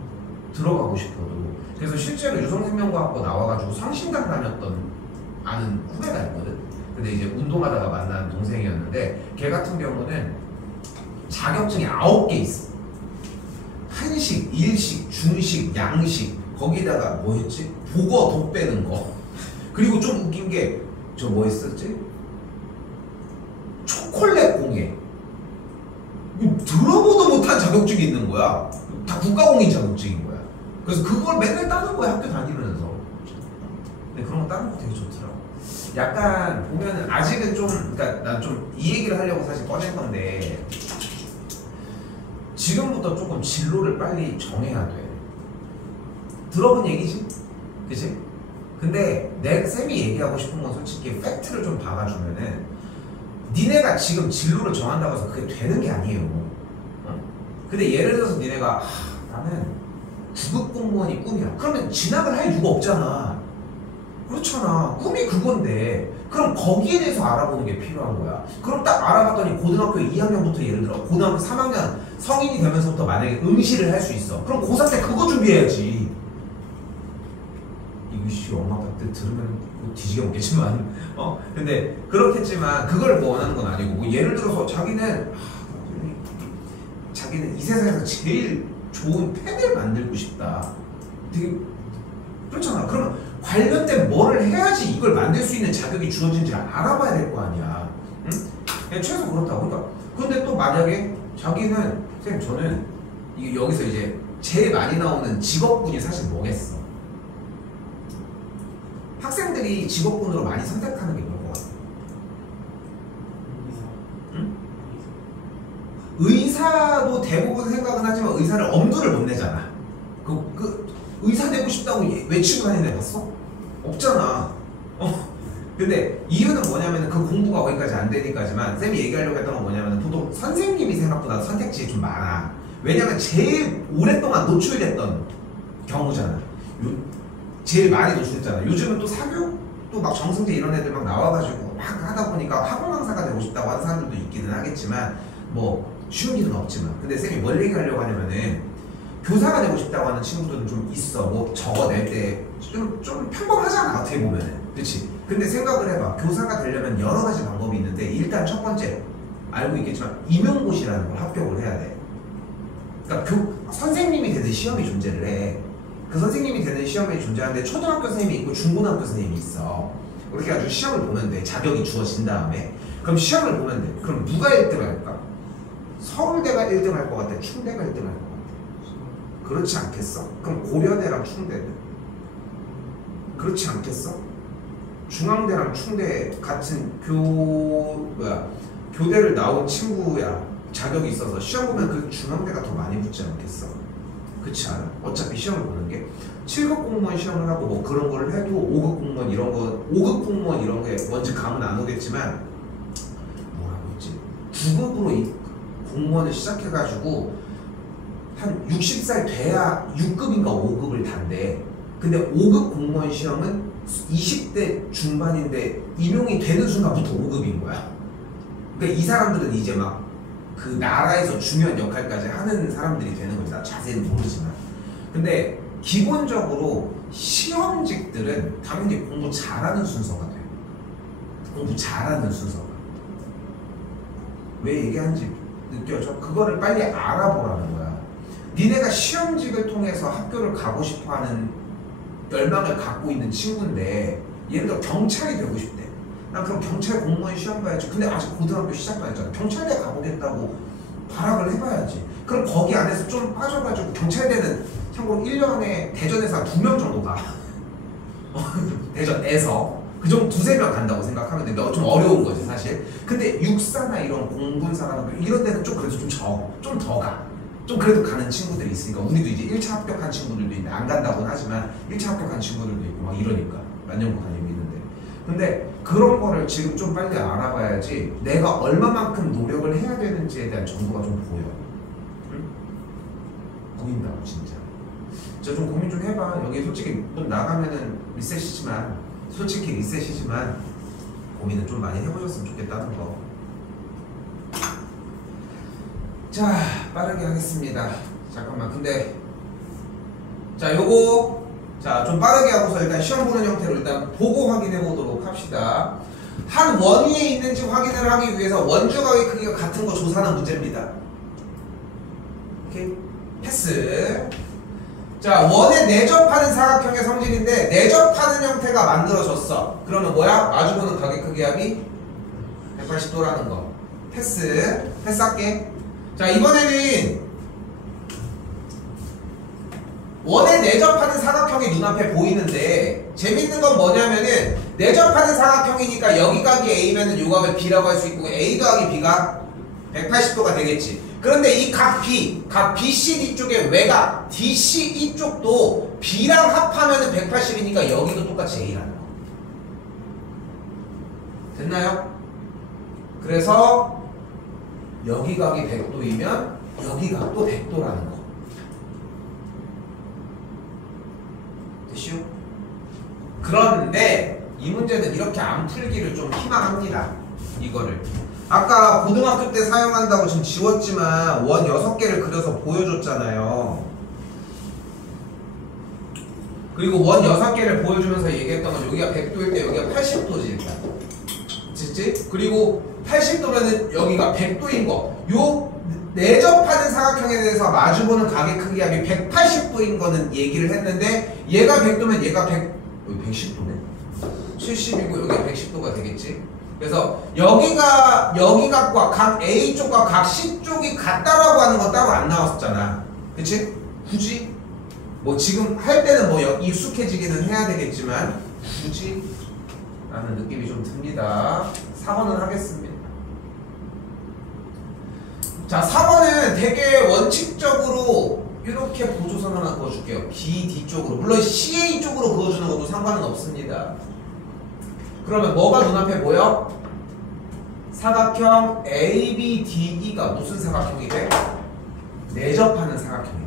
들어가고 싶어도. 그래서 실제로 유성생명과학부 나와가지고 성신당 다녔던 아는 후배가 있거든. 근데 이제 운동하다가 만난 동생이었는데 걔 같은 경우는 자격증이 9개 있어. 한식, 일식, 중식, 양식, 거기다가 뭐였지? 보거 독 빼는 거. 그리고 좀 웃긴 게 저 뭐 했었지? 초콜릿 공예. 들어보도 못한 자격증이 있는 거야. 다 국가공인 자격증인 거야. 그래서 그걸 맨날 따는 거야 학교 다니면서. 근데 그런 거 따는 거 되게 좋더라고. 약간 보면은 아직은 좀, 그러니까 난 좀 이 얘기를 하려고 사실 꺼낸 건데 지금부터 조금 진로를 빨리 정해야 돼. 들어본 얘기지? 그치? 근데 쌤이 얘기하고 싶은 건 솔직히 팩트를 좀 박아주면은 니네가 지금 진로를 정한다고 해서 그게 되는 게 아니에요. 근데 예를 들어서 니네가 나는 9급 공무원이 꿈이야. 그러면 진학을 할 이유가 없잖아. 그렇잖아. 꿈이 그건데 그럼 거기에 대해서 알아보는 게 필요한 거야. 그럼 딱 알아봤더니 고등학교 2학년부터 예를 들어 고등학교 3학년 성인이 되면서부터 만약에 응시를 할 수 있어. 그럼 고3 때 그거 준비해야지. 이거 엄마 아빠 때 들으면 뒤지게 먹겠지만 근데 그렇겠지만 그걸 뭐 원하는 건 아니고 뭐 예를 들어서 자기는 이 세상에서 제일 좋은 펜을 만들고 싶다. 되게 그렇잖아. 그러면 관련된 뭐를 해야지 이걸 만들 수 있는 자격이 주어진지를 알아봐야 될 거 아니야. 응? 최소 그렇다고. 그러니까 근데 또 만약에 자기는 선생님 저는 여기서 이제 제일 많이 나오는 직업군이 사실 뭐겠어? 학생들이 직업군으로 많이 선택하는 게 뭘 것 같아? 응? 의사도 대부분 생각은 하지만 의사를 엄두를 못 내잖아. 의사 되고 싶다고 외치고 다니는 애 봤어? 없잖아. 근데 이유는 뭐냐면 그 공부가 거기까지 안 되니까지만 쌤이 얘기하려고 했던 건 뭐냐면 보통 선생님이 생각보다 선택지가 좀 많아. 왜냐면 제일 오랫동안 노출됐던 경우잖아. 제일 많이 노출됐잖아. 요즘은 또 사교육 또 막 정승재 이런 애들 막 나와가지고 막 하다 보니까 학원 강사가 되고 싶다고 하는 사람들도 있기는 하겠지만 뭐 쉬운 일은 없지만 근데 쌤이 뭘 얘기하려고 하냐면은 교사가 되고 싶다고 하는 친구들은 좀 있어. 뭐 적어낼 때 좀 평범하잖아 어떻게 보면은. 그치? 근데 생각을 해봐. 교사가 되려면 여러 가지 방법이 있는데 일단 첫 번째 알고 있겠지만 임용고시라는 걸 합격을 해야 돼. 그러니까 선생님이 되는 시험이 존재를 해. 그 선생님이 되는 시험이 존재하는데 초등학교 선생님이 있고 중고등학교 선생님이 있어. 그렇게 해가지고 시험을 보면 돼. 자격이 주어진 다음에. 그럼 시험을 보면 돼. 그럼 누가 1등 할까? 서울대가 1등 할 것 같아? 충대가 1등 할 것 같아? 그렇지 않겠어? 그럼 고려대랑 충대는? 그렇지 않겠어? 중앙대랑 충대 같은 교대를 나온 친구야. 자격이 있어서 시험 보면 그 중앙대가 더 많이 붙지 않겠어? 그렇지 않아? 어차피 시험을 보는 게 7급 공무원 시험을 하고 뭐 그런 거를 해도 5급 공무원 이런 거 5급 공무원 이런 게 뭔지 감은 안 오겠지만 뭐라고 했지? 9급으로 이 공무원을 시작해가지고 한 60살 돼야 6급인가 5급을 단대. 근데 5급 공무원 시험은 20대 중반인데 임용이 되는 순간부터 5급인 거야. 그러니까 이 사람들은 이제 막 그 나라에서 중요한 역할까지 하는 사람들이 되는 거지. 나 자세히는 모르지만. 근데 기본적으로 시험직들은 당연히 공부 잘하는 순서가 돼. 공부 잘하는 순서가. 왜 얘기하는지 느껴져? 그거를 빨리 알아보라는 거야. 니네가 시험직을 통해서 학교를 가고 싶어하는 열망을 갖고 있는 친구인데 예를 들어 경찰이 되고 싶대. 난 그럼 경찰 공무원 시험 봐야지. 근데 아직 고등학교 시작도 안 했잖아. 경찰대 가보겠다고 발악을 해봐야지. 그럼 거기 안에서 좀 빠져가지고 경찰대는 참고로 1년에 대전에서 한 2명 정도 가. 대전에서 그 정도 2~3명 간다고 생각하면 되는데 좀 어려운 거지 사실. 근데 육사나 이런 공군사나 이런 데는 좀 그래도 좀 더 가. 좀 그래도 가는 친구들이 있으니까 우리도 이제 1차 합격한 친구들도 있는데 안 간다고는 하지만 1차 합격한 친구들도 있고 막 이러니까 만년고 다니고 있는데 근데 그런 거를 지금 좀 빨리 알아봐야지 내가 얼마만큼 노력을 해야 되는지에 대한 정보가 좀 보여. 응? 보인다고 진짜. 진짜 좀 고민 좀 해봐. 여기 솔직히 문 나가면은 리셋이지만 솔직히 리셋이지만 고민은 좀 많이 해보셨으면 좋겠다는 거. 자, 빠르게 하겠습니다. 잠깐만. 근데 자, 요거 자, 좀 빠르게 하고서 일단 시험 보는 형태로 일단 보고 확인해 보도록 합시다. 한 원 위에 있는지 확인을 하기 위해서 원주각의 크기가 같은 거 조사하는 문제입니다. 오케이? 패스. 자, 원에 내접하는 사각형의 성질인데 내접하는 형태가 만들어졌어. 그러면 뭐야? 마주보는 각의 크기 합이 180도라는 거. 패스. 패스할게. 자, 이번에는 원에 내접하는 사각형이 눈앞에 보이는데 재밌는 건 뭐냐면은 내접하는 사각형이니까 여기 각이 A면은 요 각을 B라고 할 수 있고 A 더하기 B가 180도가 되겠지. 그런데 이 각 B, 각 BC 뒤쪽에 외곽 DC 이쪽도 B랑 합하면은 180이니까 여기도 똑같이 A라는 거. 됐나요? 그래서 여기 각이 100도이면 여기 각도 100도라는 거. 됐슈? 그런데 이 문제는 이렇게 안 풀기를 좀 희망합니다. 이거를 아까 고등학교 때 사용한다고 지금 지웠지만 원 6개를 그려서 보여줬잖아요. 그리고 원 6개를 보여주면서 얘기했던 건 여기가 100도일 때 여기가 80도지 일단. 그치? 그리고 80도면은 여기가 100도인 거. 요 내접하는 사각형에 대해서 마주보는 각의 크기 합이 180도인 거는 얘기를 했는데 얘가 100도면 얘가 100, 110도네? 70이고 여기가 110도가 되겠지? 그래서 여기가 여기 각과 각 A 쪽과 각 C 쪽이 같다라고 하는 건 따로 안 나왔었잖아. 그치? 굳이? 뭐 지금 할 때는 뭐 익숙해지기는 해야 되겠지만 굳이? 라는 느낌이 좀 듭니다. 4번은 하겠습니다. 자, 4번은 되게 원칙적으로 이렇게 보조선 하나 그어줄게요. B, D 쪽으로. 물론 CA 쪽으로 그어주는 것도 상관은 없습니다. 그러면 뭐가 눈앞에 보여? 사각형 ABDE가 무슨 사각형이 돼? 내접하는 사각형이 돼.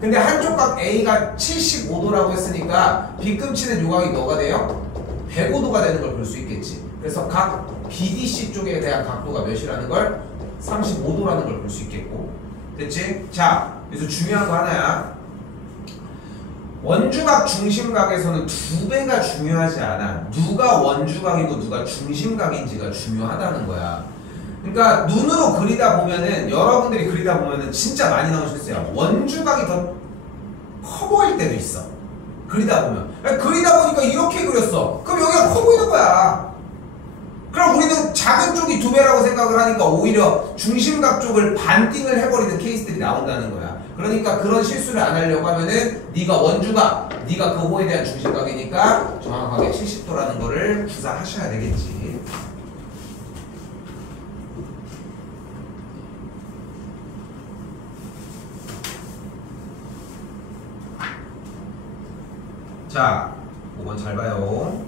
근데 한쪽 각 A가 75도라고 했으니까 빗금치는 요각이 뭐가 돼요? 105도가 되는 걸 볼 수 있겠지. 그래서 각 BDC 쪽에 대한 각도가 몇이라는 걸? 35도라는 걸 볼 수 있겠고. 됐지? 자, 그래서 중요한 거 하나야. 원주각 중심각에서는 두 배가 중요하지 않아. 누가 원주각이고 누가 중심각인지가 중요하다는 거야. 그러니까 눈으로 그리다 보면은 여러분들이 그리다 보면은 진짜 많이 나오는 실수야. 원주각이 더 커 보일 때도 있어. 그리다 보면. 그리다 보니까 이렇게 그렸어. 그럼 여기가 커 보이는 거야. 그럼 우리는 작은 쪽이 두 배라고 생각을 하니까 오히려 중심각 쪽을 반띵을 해버리는 케이스들이 나온다는 거야. 그러니까 그런 실수를 안 하려고 하면은 네가 원주각, 네가 그 호에 대한 중심각이니까 정확하게 70도라는 거를 구사하셔야 되겠지. 자, 5번 잘 봐요.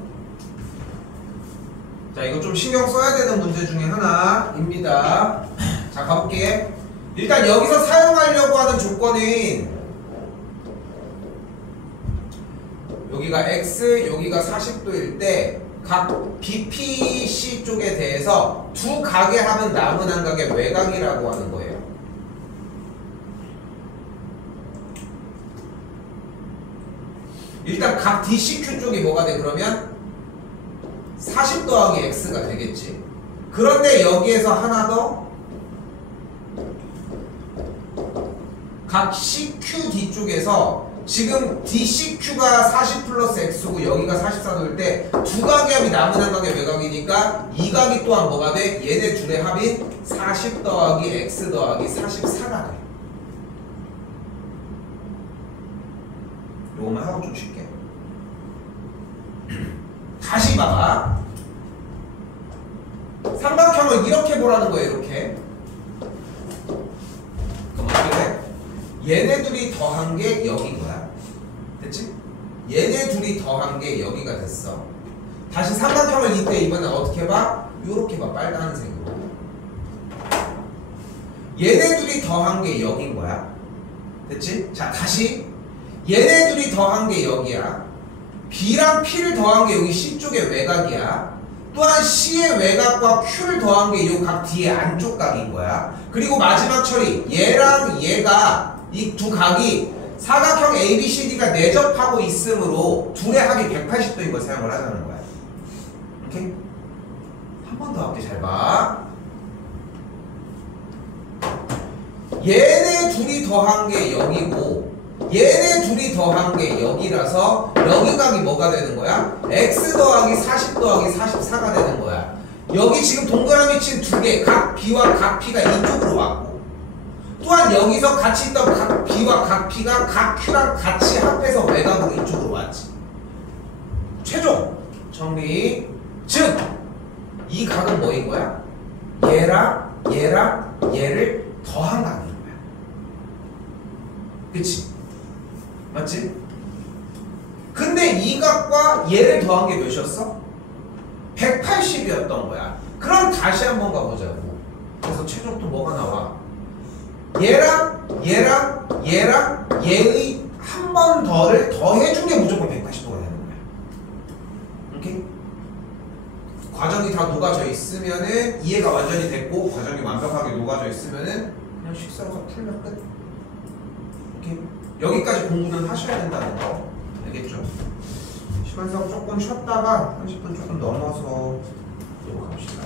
자, 이거 좀 신경 써야 되는 문제 중에 하나입니다. 자, 가볼게. 일단 여기서 사용하려고 하는 조건은 여기가 X, 여기가 40도일 때 각 BPC 쪽에 대해서 두 각의 합은 남은 한 각의 외곽이라고 하는 거예요. 일단 각 DCQ 쪽이 뭐가 돼? 그러면 40 더하기 X가 되겠지. 그런데 여기에서 하나 더 각 CQD 쪽에서 지금 DCQ가 40 플러스 X고 여기가 44도일 때 두 각의 합이 남은 한 각의 외곽이니까 이 각이 또한 뭐가 돼? 얘네 둘의 합인 40 더하기 X 더하기 44가 돼. 요거만 하고 좀 쉽게. 다시 봐봐. 삼각형을 이렇게 보라는 거예요. 이렇게. 그럼 어떻게 돼? 얘네 둘이 더한 게 여긴 거야. 됐지? 얘네 둘이 더한 게 여기가 됐어. 다시 삼각형을 이때 이번엔 어떻게 봐? 요렇게 봐. 빨간색으로. 얘네 둘이 더한 게 여긴 거야. 됐지? 자, 다시 얘네 둘이 더한 게 여기야. B랑 P를 더한 게 여기 C 쪽의 외곽이야. 또한 C의 외곽과 Q를 더한 게 이 각 D의 안쪽 각인 거야. 그리고 마지막 처리, 얘랑 얘가 이 두 각이 사각형 ABCD가 내접하고 있으므로 둘의 합이 180도인 걸 사용을 하자는 거야. 오케이? 한 번 더 할게. 잘 봐. 얘네 둘이 더한 게 여기고 얘네 둘이 더한 게 여기라서 여기 각이 뭐가 되는 거야? x 더하기 40 더하기 44가 되는 거야. 여기 지금 동그라미 친 두 개, 각 B와 각 P가 이쪽으로 왔고, 또한 여기서 같이 있던 각 B와 각 P가 각 Q랑 같이 합해서 외곽으로 이쪽으로 왔지. 최종 정리. 즉 이 각은 뭐인 거야? 얘랑 얘랑 얘를 더한 각인 거야. 그치? 맞지? 근데 이 각과 얘를 더한 게 몇이었어? 180이었던 거야. 그럼 다시 한번 가보자고. 그래서 최종 또 뭐가 나와? 얘랑 얘랑 얘랑 얘의 한 번 더를 더해준 게 무조건 180도가 되는 거야. 오케이? 과정이 다 녹아져 있으면은 이해가 완전히 됐고, 과정이 완벽하게 녹아져 있으면은 그냥 식사로서 풀면 끝. 오케이? 여기까지 공부는 하셔야 된다는 거. 알겠죠? 시간상 조금 쉬었다가 30분 조금 넘어서 이거 갑시다.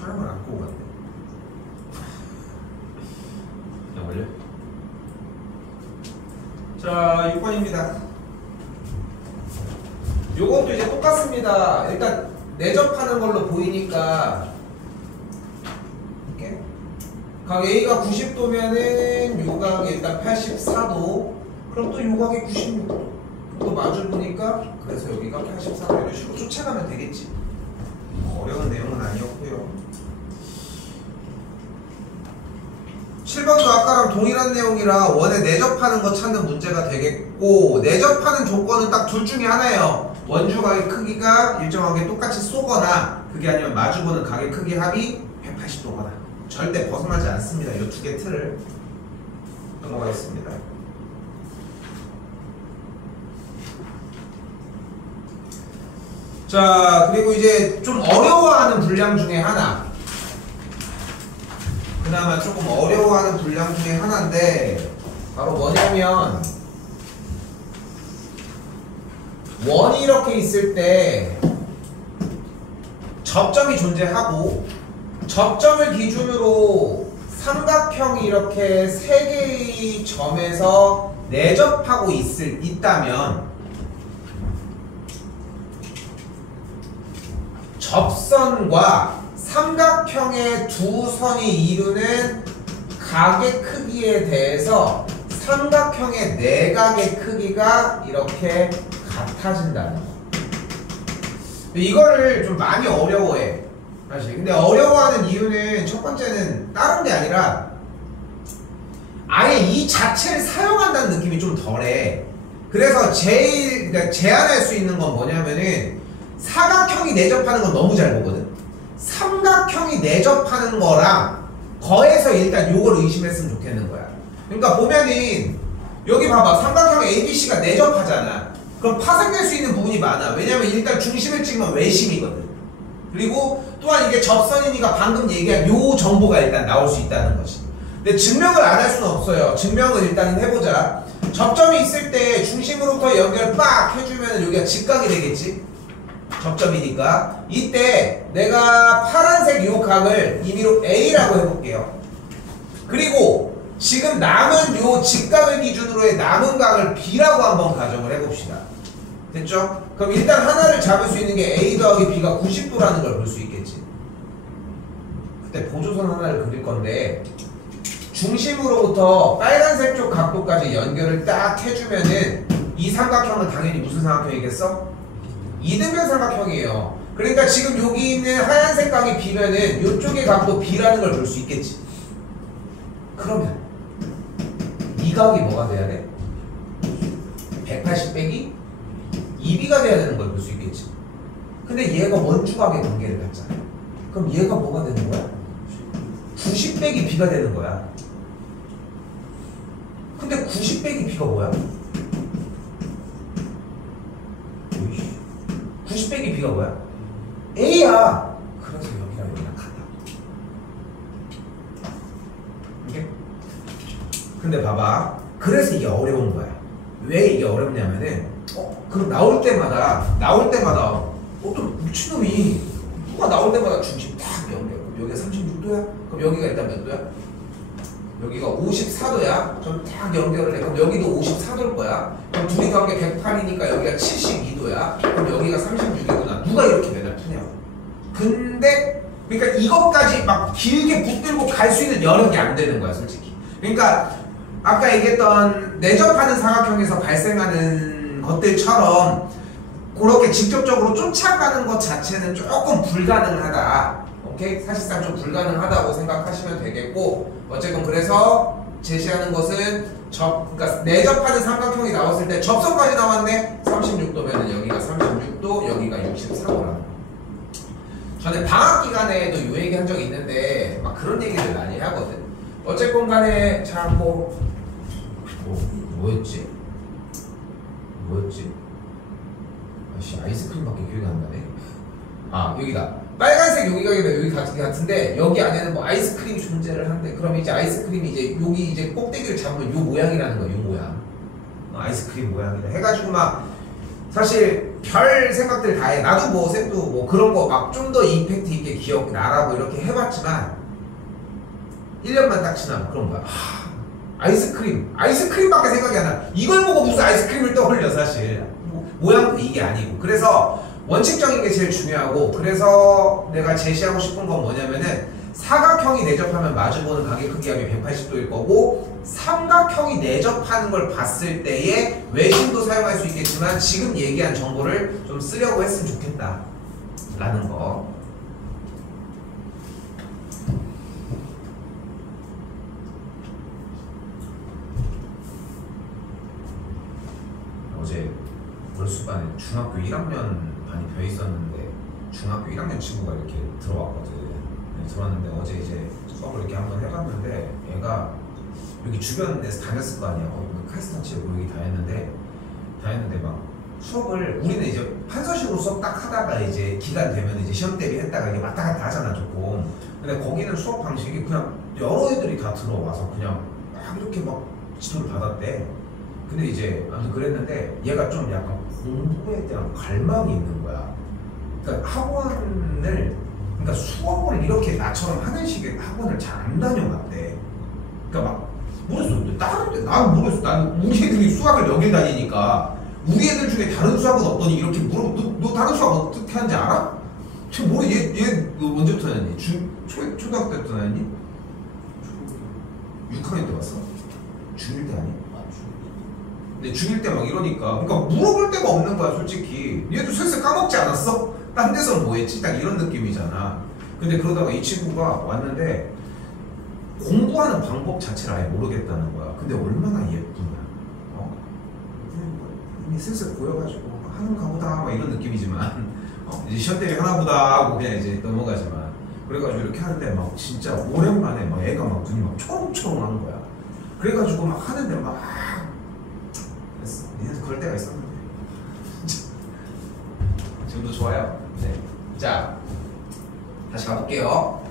촬영을 안 끄고 갔네. 그냥 올려. 자, 6번입니다. 요것도 이제 똑같습니다. 일단 내접하는 걸로 보이니까 이렇게 각 A가 90도면은 요각이 일단 84도. 그럼 또 요각이 96도. 또 마주 보니까 그래서 여기가 84도 이런 식으로 쫓아가면 되겠지. 어려운 내용은 아니었고요. 7번도 아까랑 동일한 내용이라 원에 내접하는 거 찾는 문제가 되겠고, 내접하는 조건은 딱 둘 중에 하나예요. 원주각의 크기가 일정하게 똑같이 쏘거나, 그게 아니면 마주보는 각의 크기 합이 180도거나. 절대 벗어나지 않습니다. 이 두 개 틀을 넘어가겠습니다. 자, 그리고 이제 좀 어려워하는 분량 중에 하나, 그나마 조금 어려워하는 분량 중에 하나인데 바로 뭐냐면, 원이 이렇게 있을 때 접점이 존재하고, 접점을 기준으로 삼각형이 이렇게 세 개의 점에서 내접하고 있다면 접선과 삼각형의 두 선이 이루는 각의 크기에 대해서 삼각형의 내각의 크기가 이렇게 같아진다는 거. 이거를 좀 많이 어려워해, 사실. 근데 어려워하는 이유는 첫 번째는 다른 게 아니라 아예 이 자체를 사용한다는 느낌이 좀 덜해. 그래서 그러니까 제안할 수 있는 건 뭐냐면은, 사각형이 내접하는 건 너무 잘 보거든. 삼각형이 내접하는 거랑 거에서 일단 요걸 의심했으면 좋겠는 거야. 그러니까 보면은 여기 봐봐, 삼각형 ABC가 내접하잖아. 그럼 파생될 수 있는 부분이 많아. 왜냐면 일단 중심을 찍으면 외심이거든. 그리고 또한 이게 접선이니까 방금 얘기한 요 정보가 일단 나올 수 있다는 거지. 근데 증명을 안 할 수는 없어요. 증명을 일단은 해보자. 접점이 있을 때 중심으로부터 연결 빡 해주면 여기가 직각이 되겠지. 접점이니까. 이때 내가 파란색 요 각을 임의로 A라고 해볼게요. 그리고 지금 남은 요 직각을 기준으로의 남은 각을 B라고 한번 가정을 해봅시다. 됐죠? 그럼 일단 하나를 잡을 수 있는 게 A 더하기 B가 90도라는 걸 볼 수 있겠지. 그때 보조선 하나를 그릴 건데, 중심으로부터 빨간색 쪽 각도까지 연결을 딱 해주면은 이 삼각형은 당연히 무슨 삼각형이겠어? 이등변 삼각형이에요. 그러니까 지금 여기 있는 하얀색 각이 B면은 이쪽의 각도 B라는 걸 볼 수 있겠지. 그러면 이 각이 뭐가 돼야 돼? 180 빼기 2B가 돼야 되는 걸 볼 수 있겠지. 근데 얘가 원주각의 관계를 갖잖아. 그럼 얘가 뭐가 되는 거야? 90 빼기 B가 되는 거야. 근데 90 빼기 B가 뭐야? 90 빼기 B가 뭐야? A야. 그래서 여기랑 여기랑 같아. 이게? 근데 봐봐. 그래서 이게 어려운 거야. 왜 이게 어렵냐면은, 그럼 나올 때마다 어떤 미친놈이 누가 나올 때마다 중심 딱 연결. 여기가 36도야? 그럼 여기가 일단 몇 도야? 여기가 54도야? 그럼 딱 연결을 해. 그럼 여기도 54도일 거야. 그럼 둘이 관계 108이니까 여기가 72도야. 그럼 여기가 36이구나. 누가 이렇게 맨날 푸냐고. 근데 그러니까 이것까지 막 길게 붙들고 갈 수 있는 여력이 안 되는 거야, 솔직히. 그러니까 아까 얘기했던 내접하는 삼각형에서 발생하는 것들처럼 그렇게 직접적으로 쫓아가는 것 자체는 조금 불가능하다. 오케이? 사실상 좀 불가능하다고 생각하시면 되겠고, 어쨌건 그래서 제시하는 것은 그러니까 내접하는 삼각형이 나왔을 때 접선까지 나왔네. 36도면은 여기가 36도, 여기가 64도라는. 전에 방학 기간에도 이 얘기 한 적이 있는데 막 그런 얘기를 많이 하거든. 어쨌건 간에 자 뭐였지? 아씨, 아이스크림밖에 기억이 안 나네. 아, 여기다. 빨간색 여기 같은데 여기 안에는 뭐 아이스크림이 존재를 한대. 그럼 이제 아이스크림이 이제 여기 이제 꼭대기를 잡으면 요 모양이라는 거야. 요 모양. 아이스크림 모양이라 해가지고 막 사실 별 생각들 다 해. 나도 뭐 쌤도 뭐 그런 거 막 좀 더 임팩트 있게 기억나라고 이렇게 해봤지만 1년만 딱 지나면 그런 거야. 아이스크림밖에 생각이 안 나. 이걸 보고 무슨 아이스크림을 떠올려 사실. 모양도 이게 아니고. 그래서 원칙적인 게 제일 중요하고, 그래서 내가 제시하고 싶은 건 뭐냐면은 사각형이 내접하면 마주보는 가게 크기압이 180도일 거고, 삼각형이 내접하는 걸 봤을 때에 외심도 사용할 수 있겠지만 지금 얘기한 정보를 좀 쓰려고 했으면 좋겠다 라는 거. 어제 월수반에 중학교 1학년 반이 벼 있었는데 중학교 1학년 친구가 이렇게 들어왔거든. 들어왔는데 어제 이제 수업을 이렇게 한번 해봤는데 얘가 여기 주변 데서 다녔을 거 아니야. 카이스트치고 여기 다 했는데 막 수업을 우리는 이제 판서식으로 수업 딱 하다가 이제 기간 되면 이제 시험 대비 했다가 이게 왔다 갔다 하잖아 조금. 근데 거기는 수업 방식이 그냥 여러 애들이 다 들어와서 그냥 막 이렇게 막 지도를 받았대. 근데 이제 아무튼 그랬는데 얘가 좀 약간 공부에 대한 갈망이 있는 거야. 그러니까 그러니까 수업을 이렇게 나처럼 하는 식의 학원을 잘 안 다녀봤대. 그러니까 막 모르겠어. 다른데 나는 모르겠어. 나는 우리 애들이 수학을 여길 다니니까 우리 애들 중에 다른 수학은 없더니 이렇게 너 다른 수학 어떻게 하는지 알아? 지금 뭐 얘 너 언제부터 다녔니? 초등학교 때부터 다녔니? 6학년 때 왔어? 중1 때 아니? 근데 중1 때 막 이러니까 그러니까 물어볼 데가 없는 거야 솔직히. 얘도 슬슬 까먹지 않았어? 딴 데서는 뭐 했지? 딱 이런 느낌이잖아. 근데 그러다가 이 친구가 왔는데 공부하는 방법 자체를 아예 모르겠다는 거야. 근데 얼마나 예쁘냐. 이미 슬슬 보여가지고 하는가 보다 막 이런 느낌이지만 이제 시험 대비 하나보다 하고 그냥 이제 넘어가지만 그래가지고 이렇게 하는데 막 진짜 오랜만에 막 애가 막 눈이 막 초롱초롱한 거야. 그래가지고 막 하는데 막 그랬어. 니네도 그럴 때가 있었는데 지금도 좋아요. 네. 자 다시 가볼게요.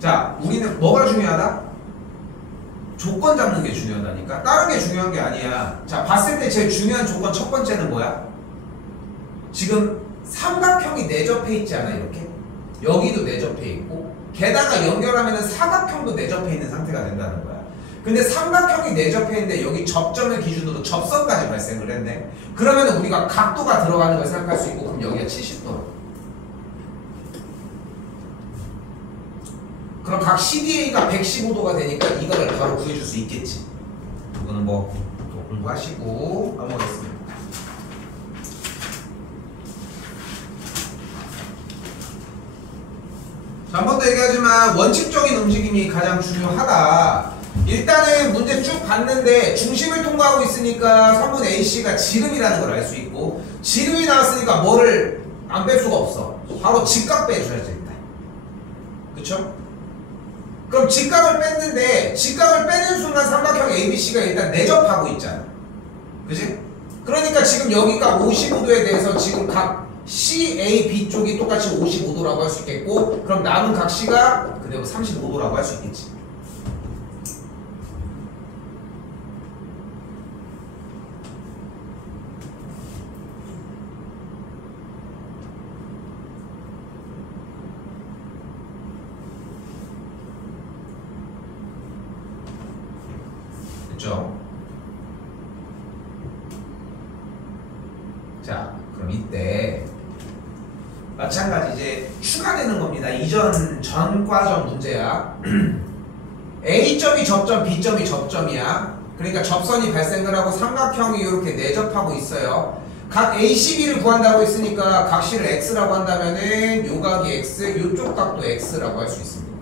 자 우리는 뭐가 중요하다? 조건 잡는 게 중요하다니까. 다른 게 중요한 게 아니야. 자 봤을 때 제일 중요한 조건 첫 번째는 뭐야? 지금 삼각형이 내접해 있지 않아? 이렇게 여기도 내접해 있고 게다가 연결하면 사각형도 내접해 있는 상태가 된다는 거야. 근데 삼각형이 내접해 있는데 여기 접점을 기준으로 접선까지 발생을 했네. 그러면 우리가 각도가 들어가는 걸 생각할 수 있고, 그럼 여기가 70도. 그럼 각 CDA가 115도가 되니까 이거를 바로 구해줄 수 있겠지. 이거는 뭐 또 공부하시고 넘어가겠습니다. 자, 한 번 더 얘기하지만 원칙적인 움직임이 가장 중요하다. 일단은 문제 쭉 봤는데 중심을 통과하고 있으니까 성분 AC가 지름이라는 걸 알 수 있고, 지름이 나왔으니까 뭐를 안 뺄 수가 없어. 바로 직각 빼줘야지 일단. 그쵸? 그럼 직각을 뺐는데 직각을 빼는 순간 삼각형 ABC가 일단 내접하고 있잖아. 그치? 그러니까 지금 여기가 55도에 대해서 지금 각 CAB 쪽이 똑같이 55도라고 할 수 있겠고, 그럼 남은 각 C가 그대로 35도라고 할 수 있겠지. 됐죠? 자, 그럼 이때 마찬가지 이제 추가되는 겁니다. 전 과정 문제야. A점이 접점, B점이 접점이야. 그러니까 접선이 발생을 하고 삼각형이 이렇게 내접하고 있어요. 각 ACB를 구한다고 했으니까 각 C를 X라고 한다면은 요 각이 X, 요쪽 각도 X라고 할 수 있습니다.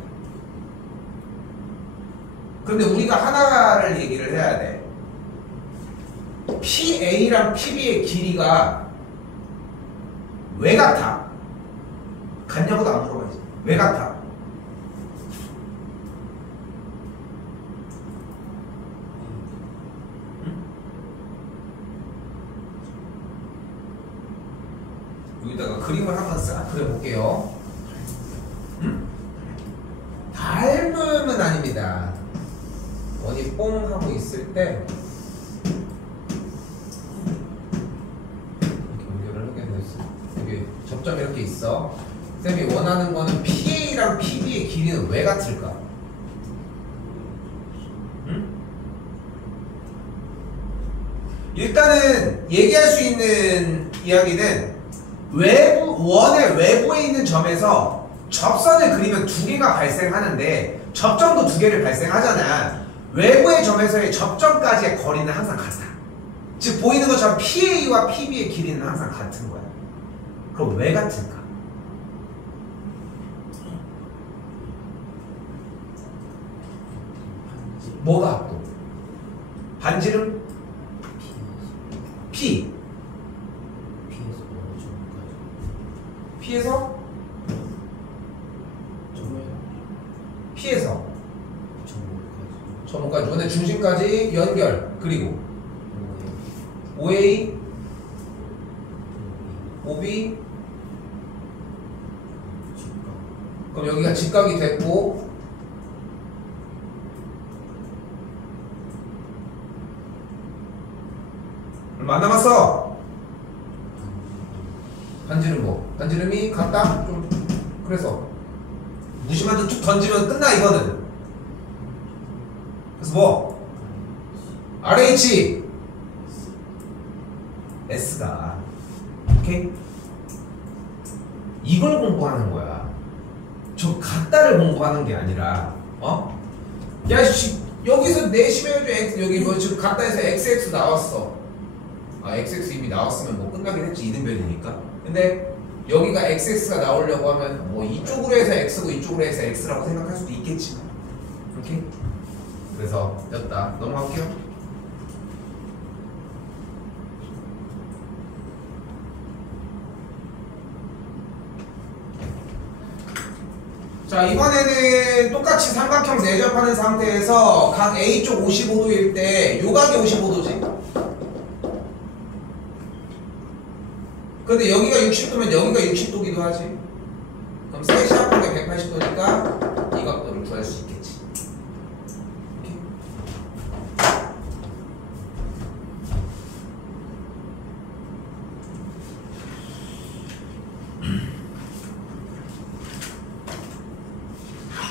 그런데 우리가 하나를 얘기를 해야 돼. PA랑 PB의 길이가 왜 같아? 같냐고도 안 물어봐야지. 왜 같아? 응? 여기다가 그림을 한번 싹 그려볼게요. 응? 닮음은 아닙니다. 원이 뽕 하고 있을 때 이렇게 연결을 하게 되어 있어요. 쌤이 원하는 거는 PA랑 PB의 길이는 왜 같을까? 응? 일단은 얘기할 수 있는 이야기는 원의 외부에 있는 점에서 접선을 그리면 두 개가 발생하는데 접점도 두 개를 발생하잖아. 외부의 점에서의 접점까지의 거리는 항상 같아. 즉 보이는 것처럼 PA와 PB의 길이는 항상 같은 거야. 그럼 왜 같을까? 뭐가 같고? 반지름? P. P에서? P에서 전문까지 원의 중심까지 연결. 그리고 OA OB 그럼 여기가 직각이 됐고 얼마 안 남았어. 반지름 뭐? 반지름이 같다? 좀 그래서 무심한 듯 툭 던지면 끝나 이거는. 그래서 뭐? RH S가 오케이? 이걸 공부하는 거야. 저 같다를 공부하는 게 아니라 야 씨, 여기서 내시면 여기 뭐 지금 같다에서 XX 나왔어. XX 이미 나왔으면 뭐 끝나긴 했지. 이등변이니까. 근데 여기가 XX가 나오려고 하면 뭐 이쪽으로 해서 X고 이쪽으로 해서 X라고 생각할 수도 있겠지만 오케이? 그래서 됐다. 넘어갈게요. 자, 이번에는 똑같이 삼각형 내접하는 상태에서 각 A쪽 55도일 때 요각이 55도지. 근데 여기가 60도면 여기가 60도기도 하지. 그럼 셋이 합한 게 180도니까 이 각도를 구할 수 있겠지. 오케이?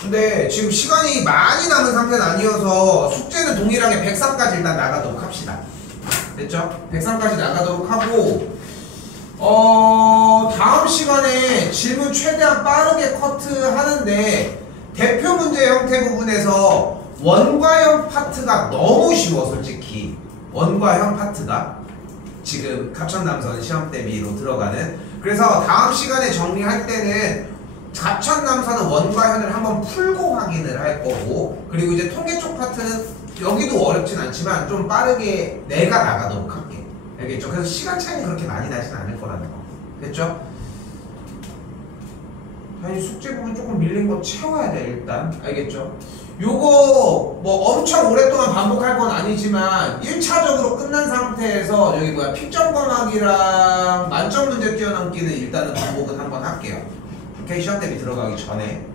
근데 지금 시간이 많이 남은 상태는 아니어서 숙제는 동일하게 103까지 일단 나가도록 합시다. 됐죠? 103까지 나가도록 하고 다음 시간에 질문 최대한 빠르게 커트하는데 대표 문제 형태 부분에서 원과형 파트가 너무 쉬워. 솔직히 원과형 파트가 지금 갑천남선 시험 대비로 들어가는. 그래서 다음 시간에 정리할 때는 갑천남선은 원과형을 한번 풀고 확인을 할 거고, 그리고 이제 통계 쪽 파트는 여기도 어렵진 않지만 좀 빠르게 내가 나가도록 할게. 알겠죠? 그래서 시간 차이는 그렇게 많이 나진 않을 거라는 거. 됐죠? 아니 숙제 부분 조금 밀린 거 채워야 돼 일단. 알겠죠? 요거 뭐 엄청 오랫동안 반복할 건 아니지만 1차적으로 끝난 상태에서 여기 뭐야 픽점검하기랑 만점 문제 뛰어넘기는 일단은 반복은 한번 할게요. 오케이? 시험 대비 들어가기 전에.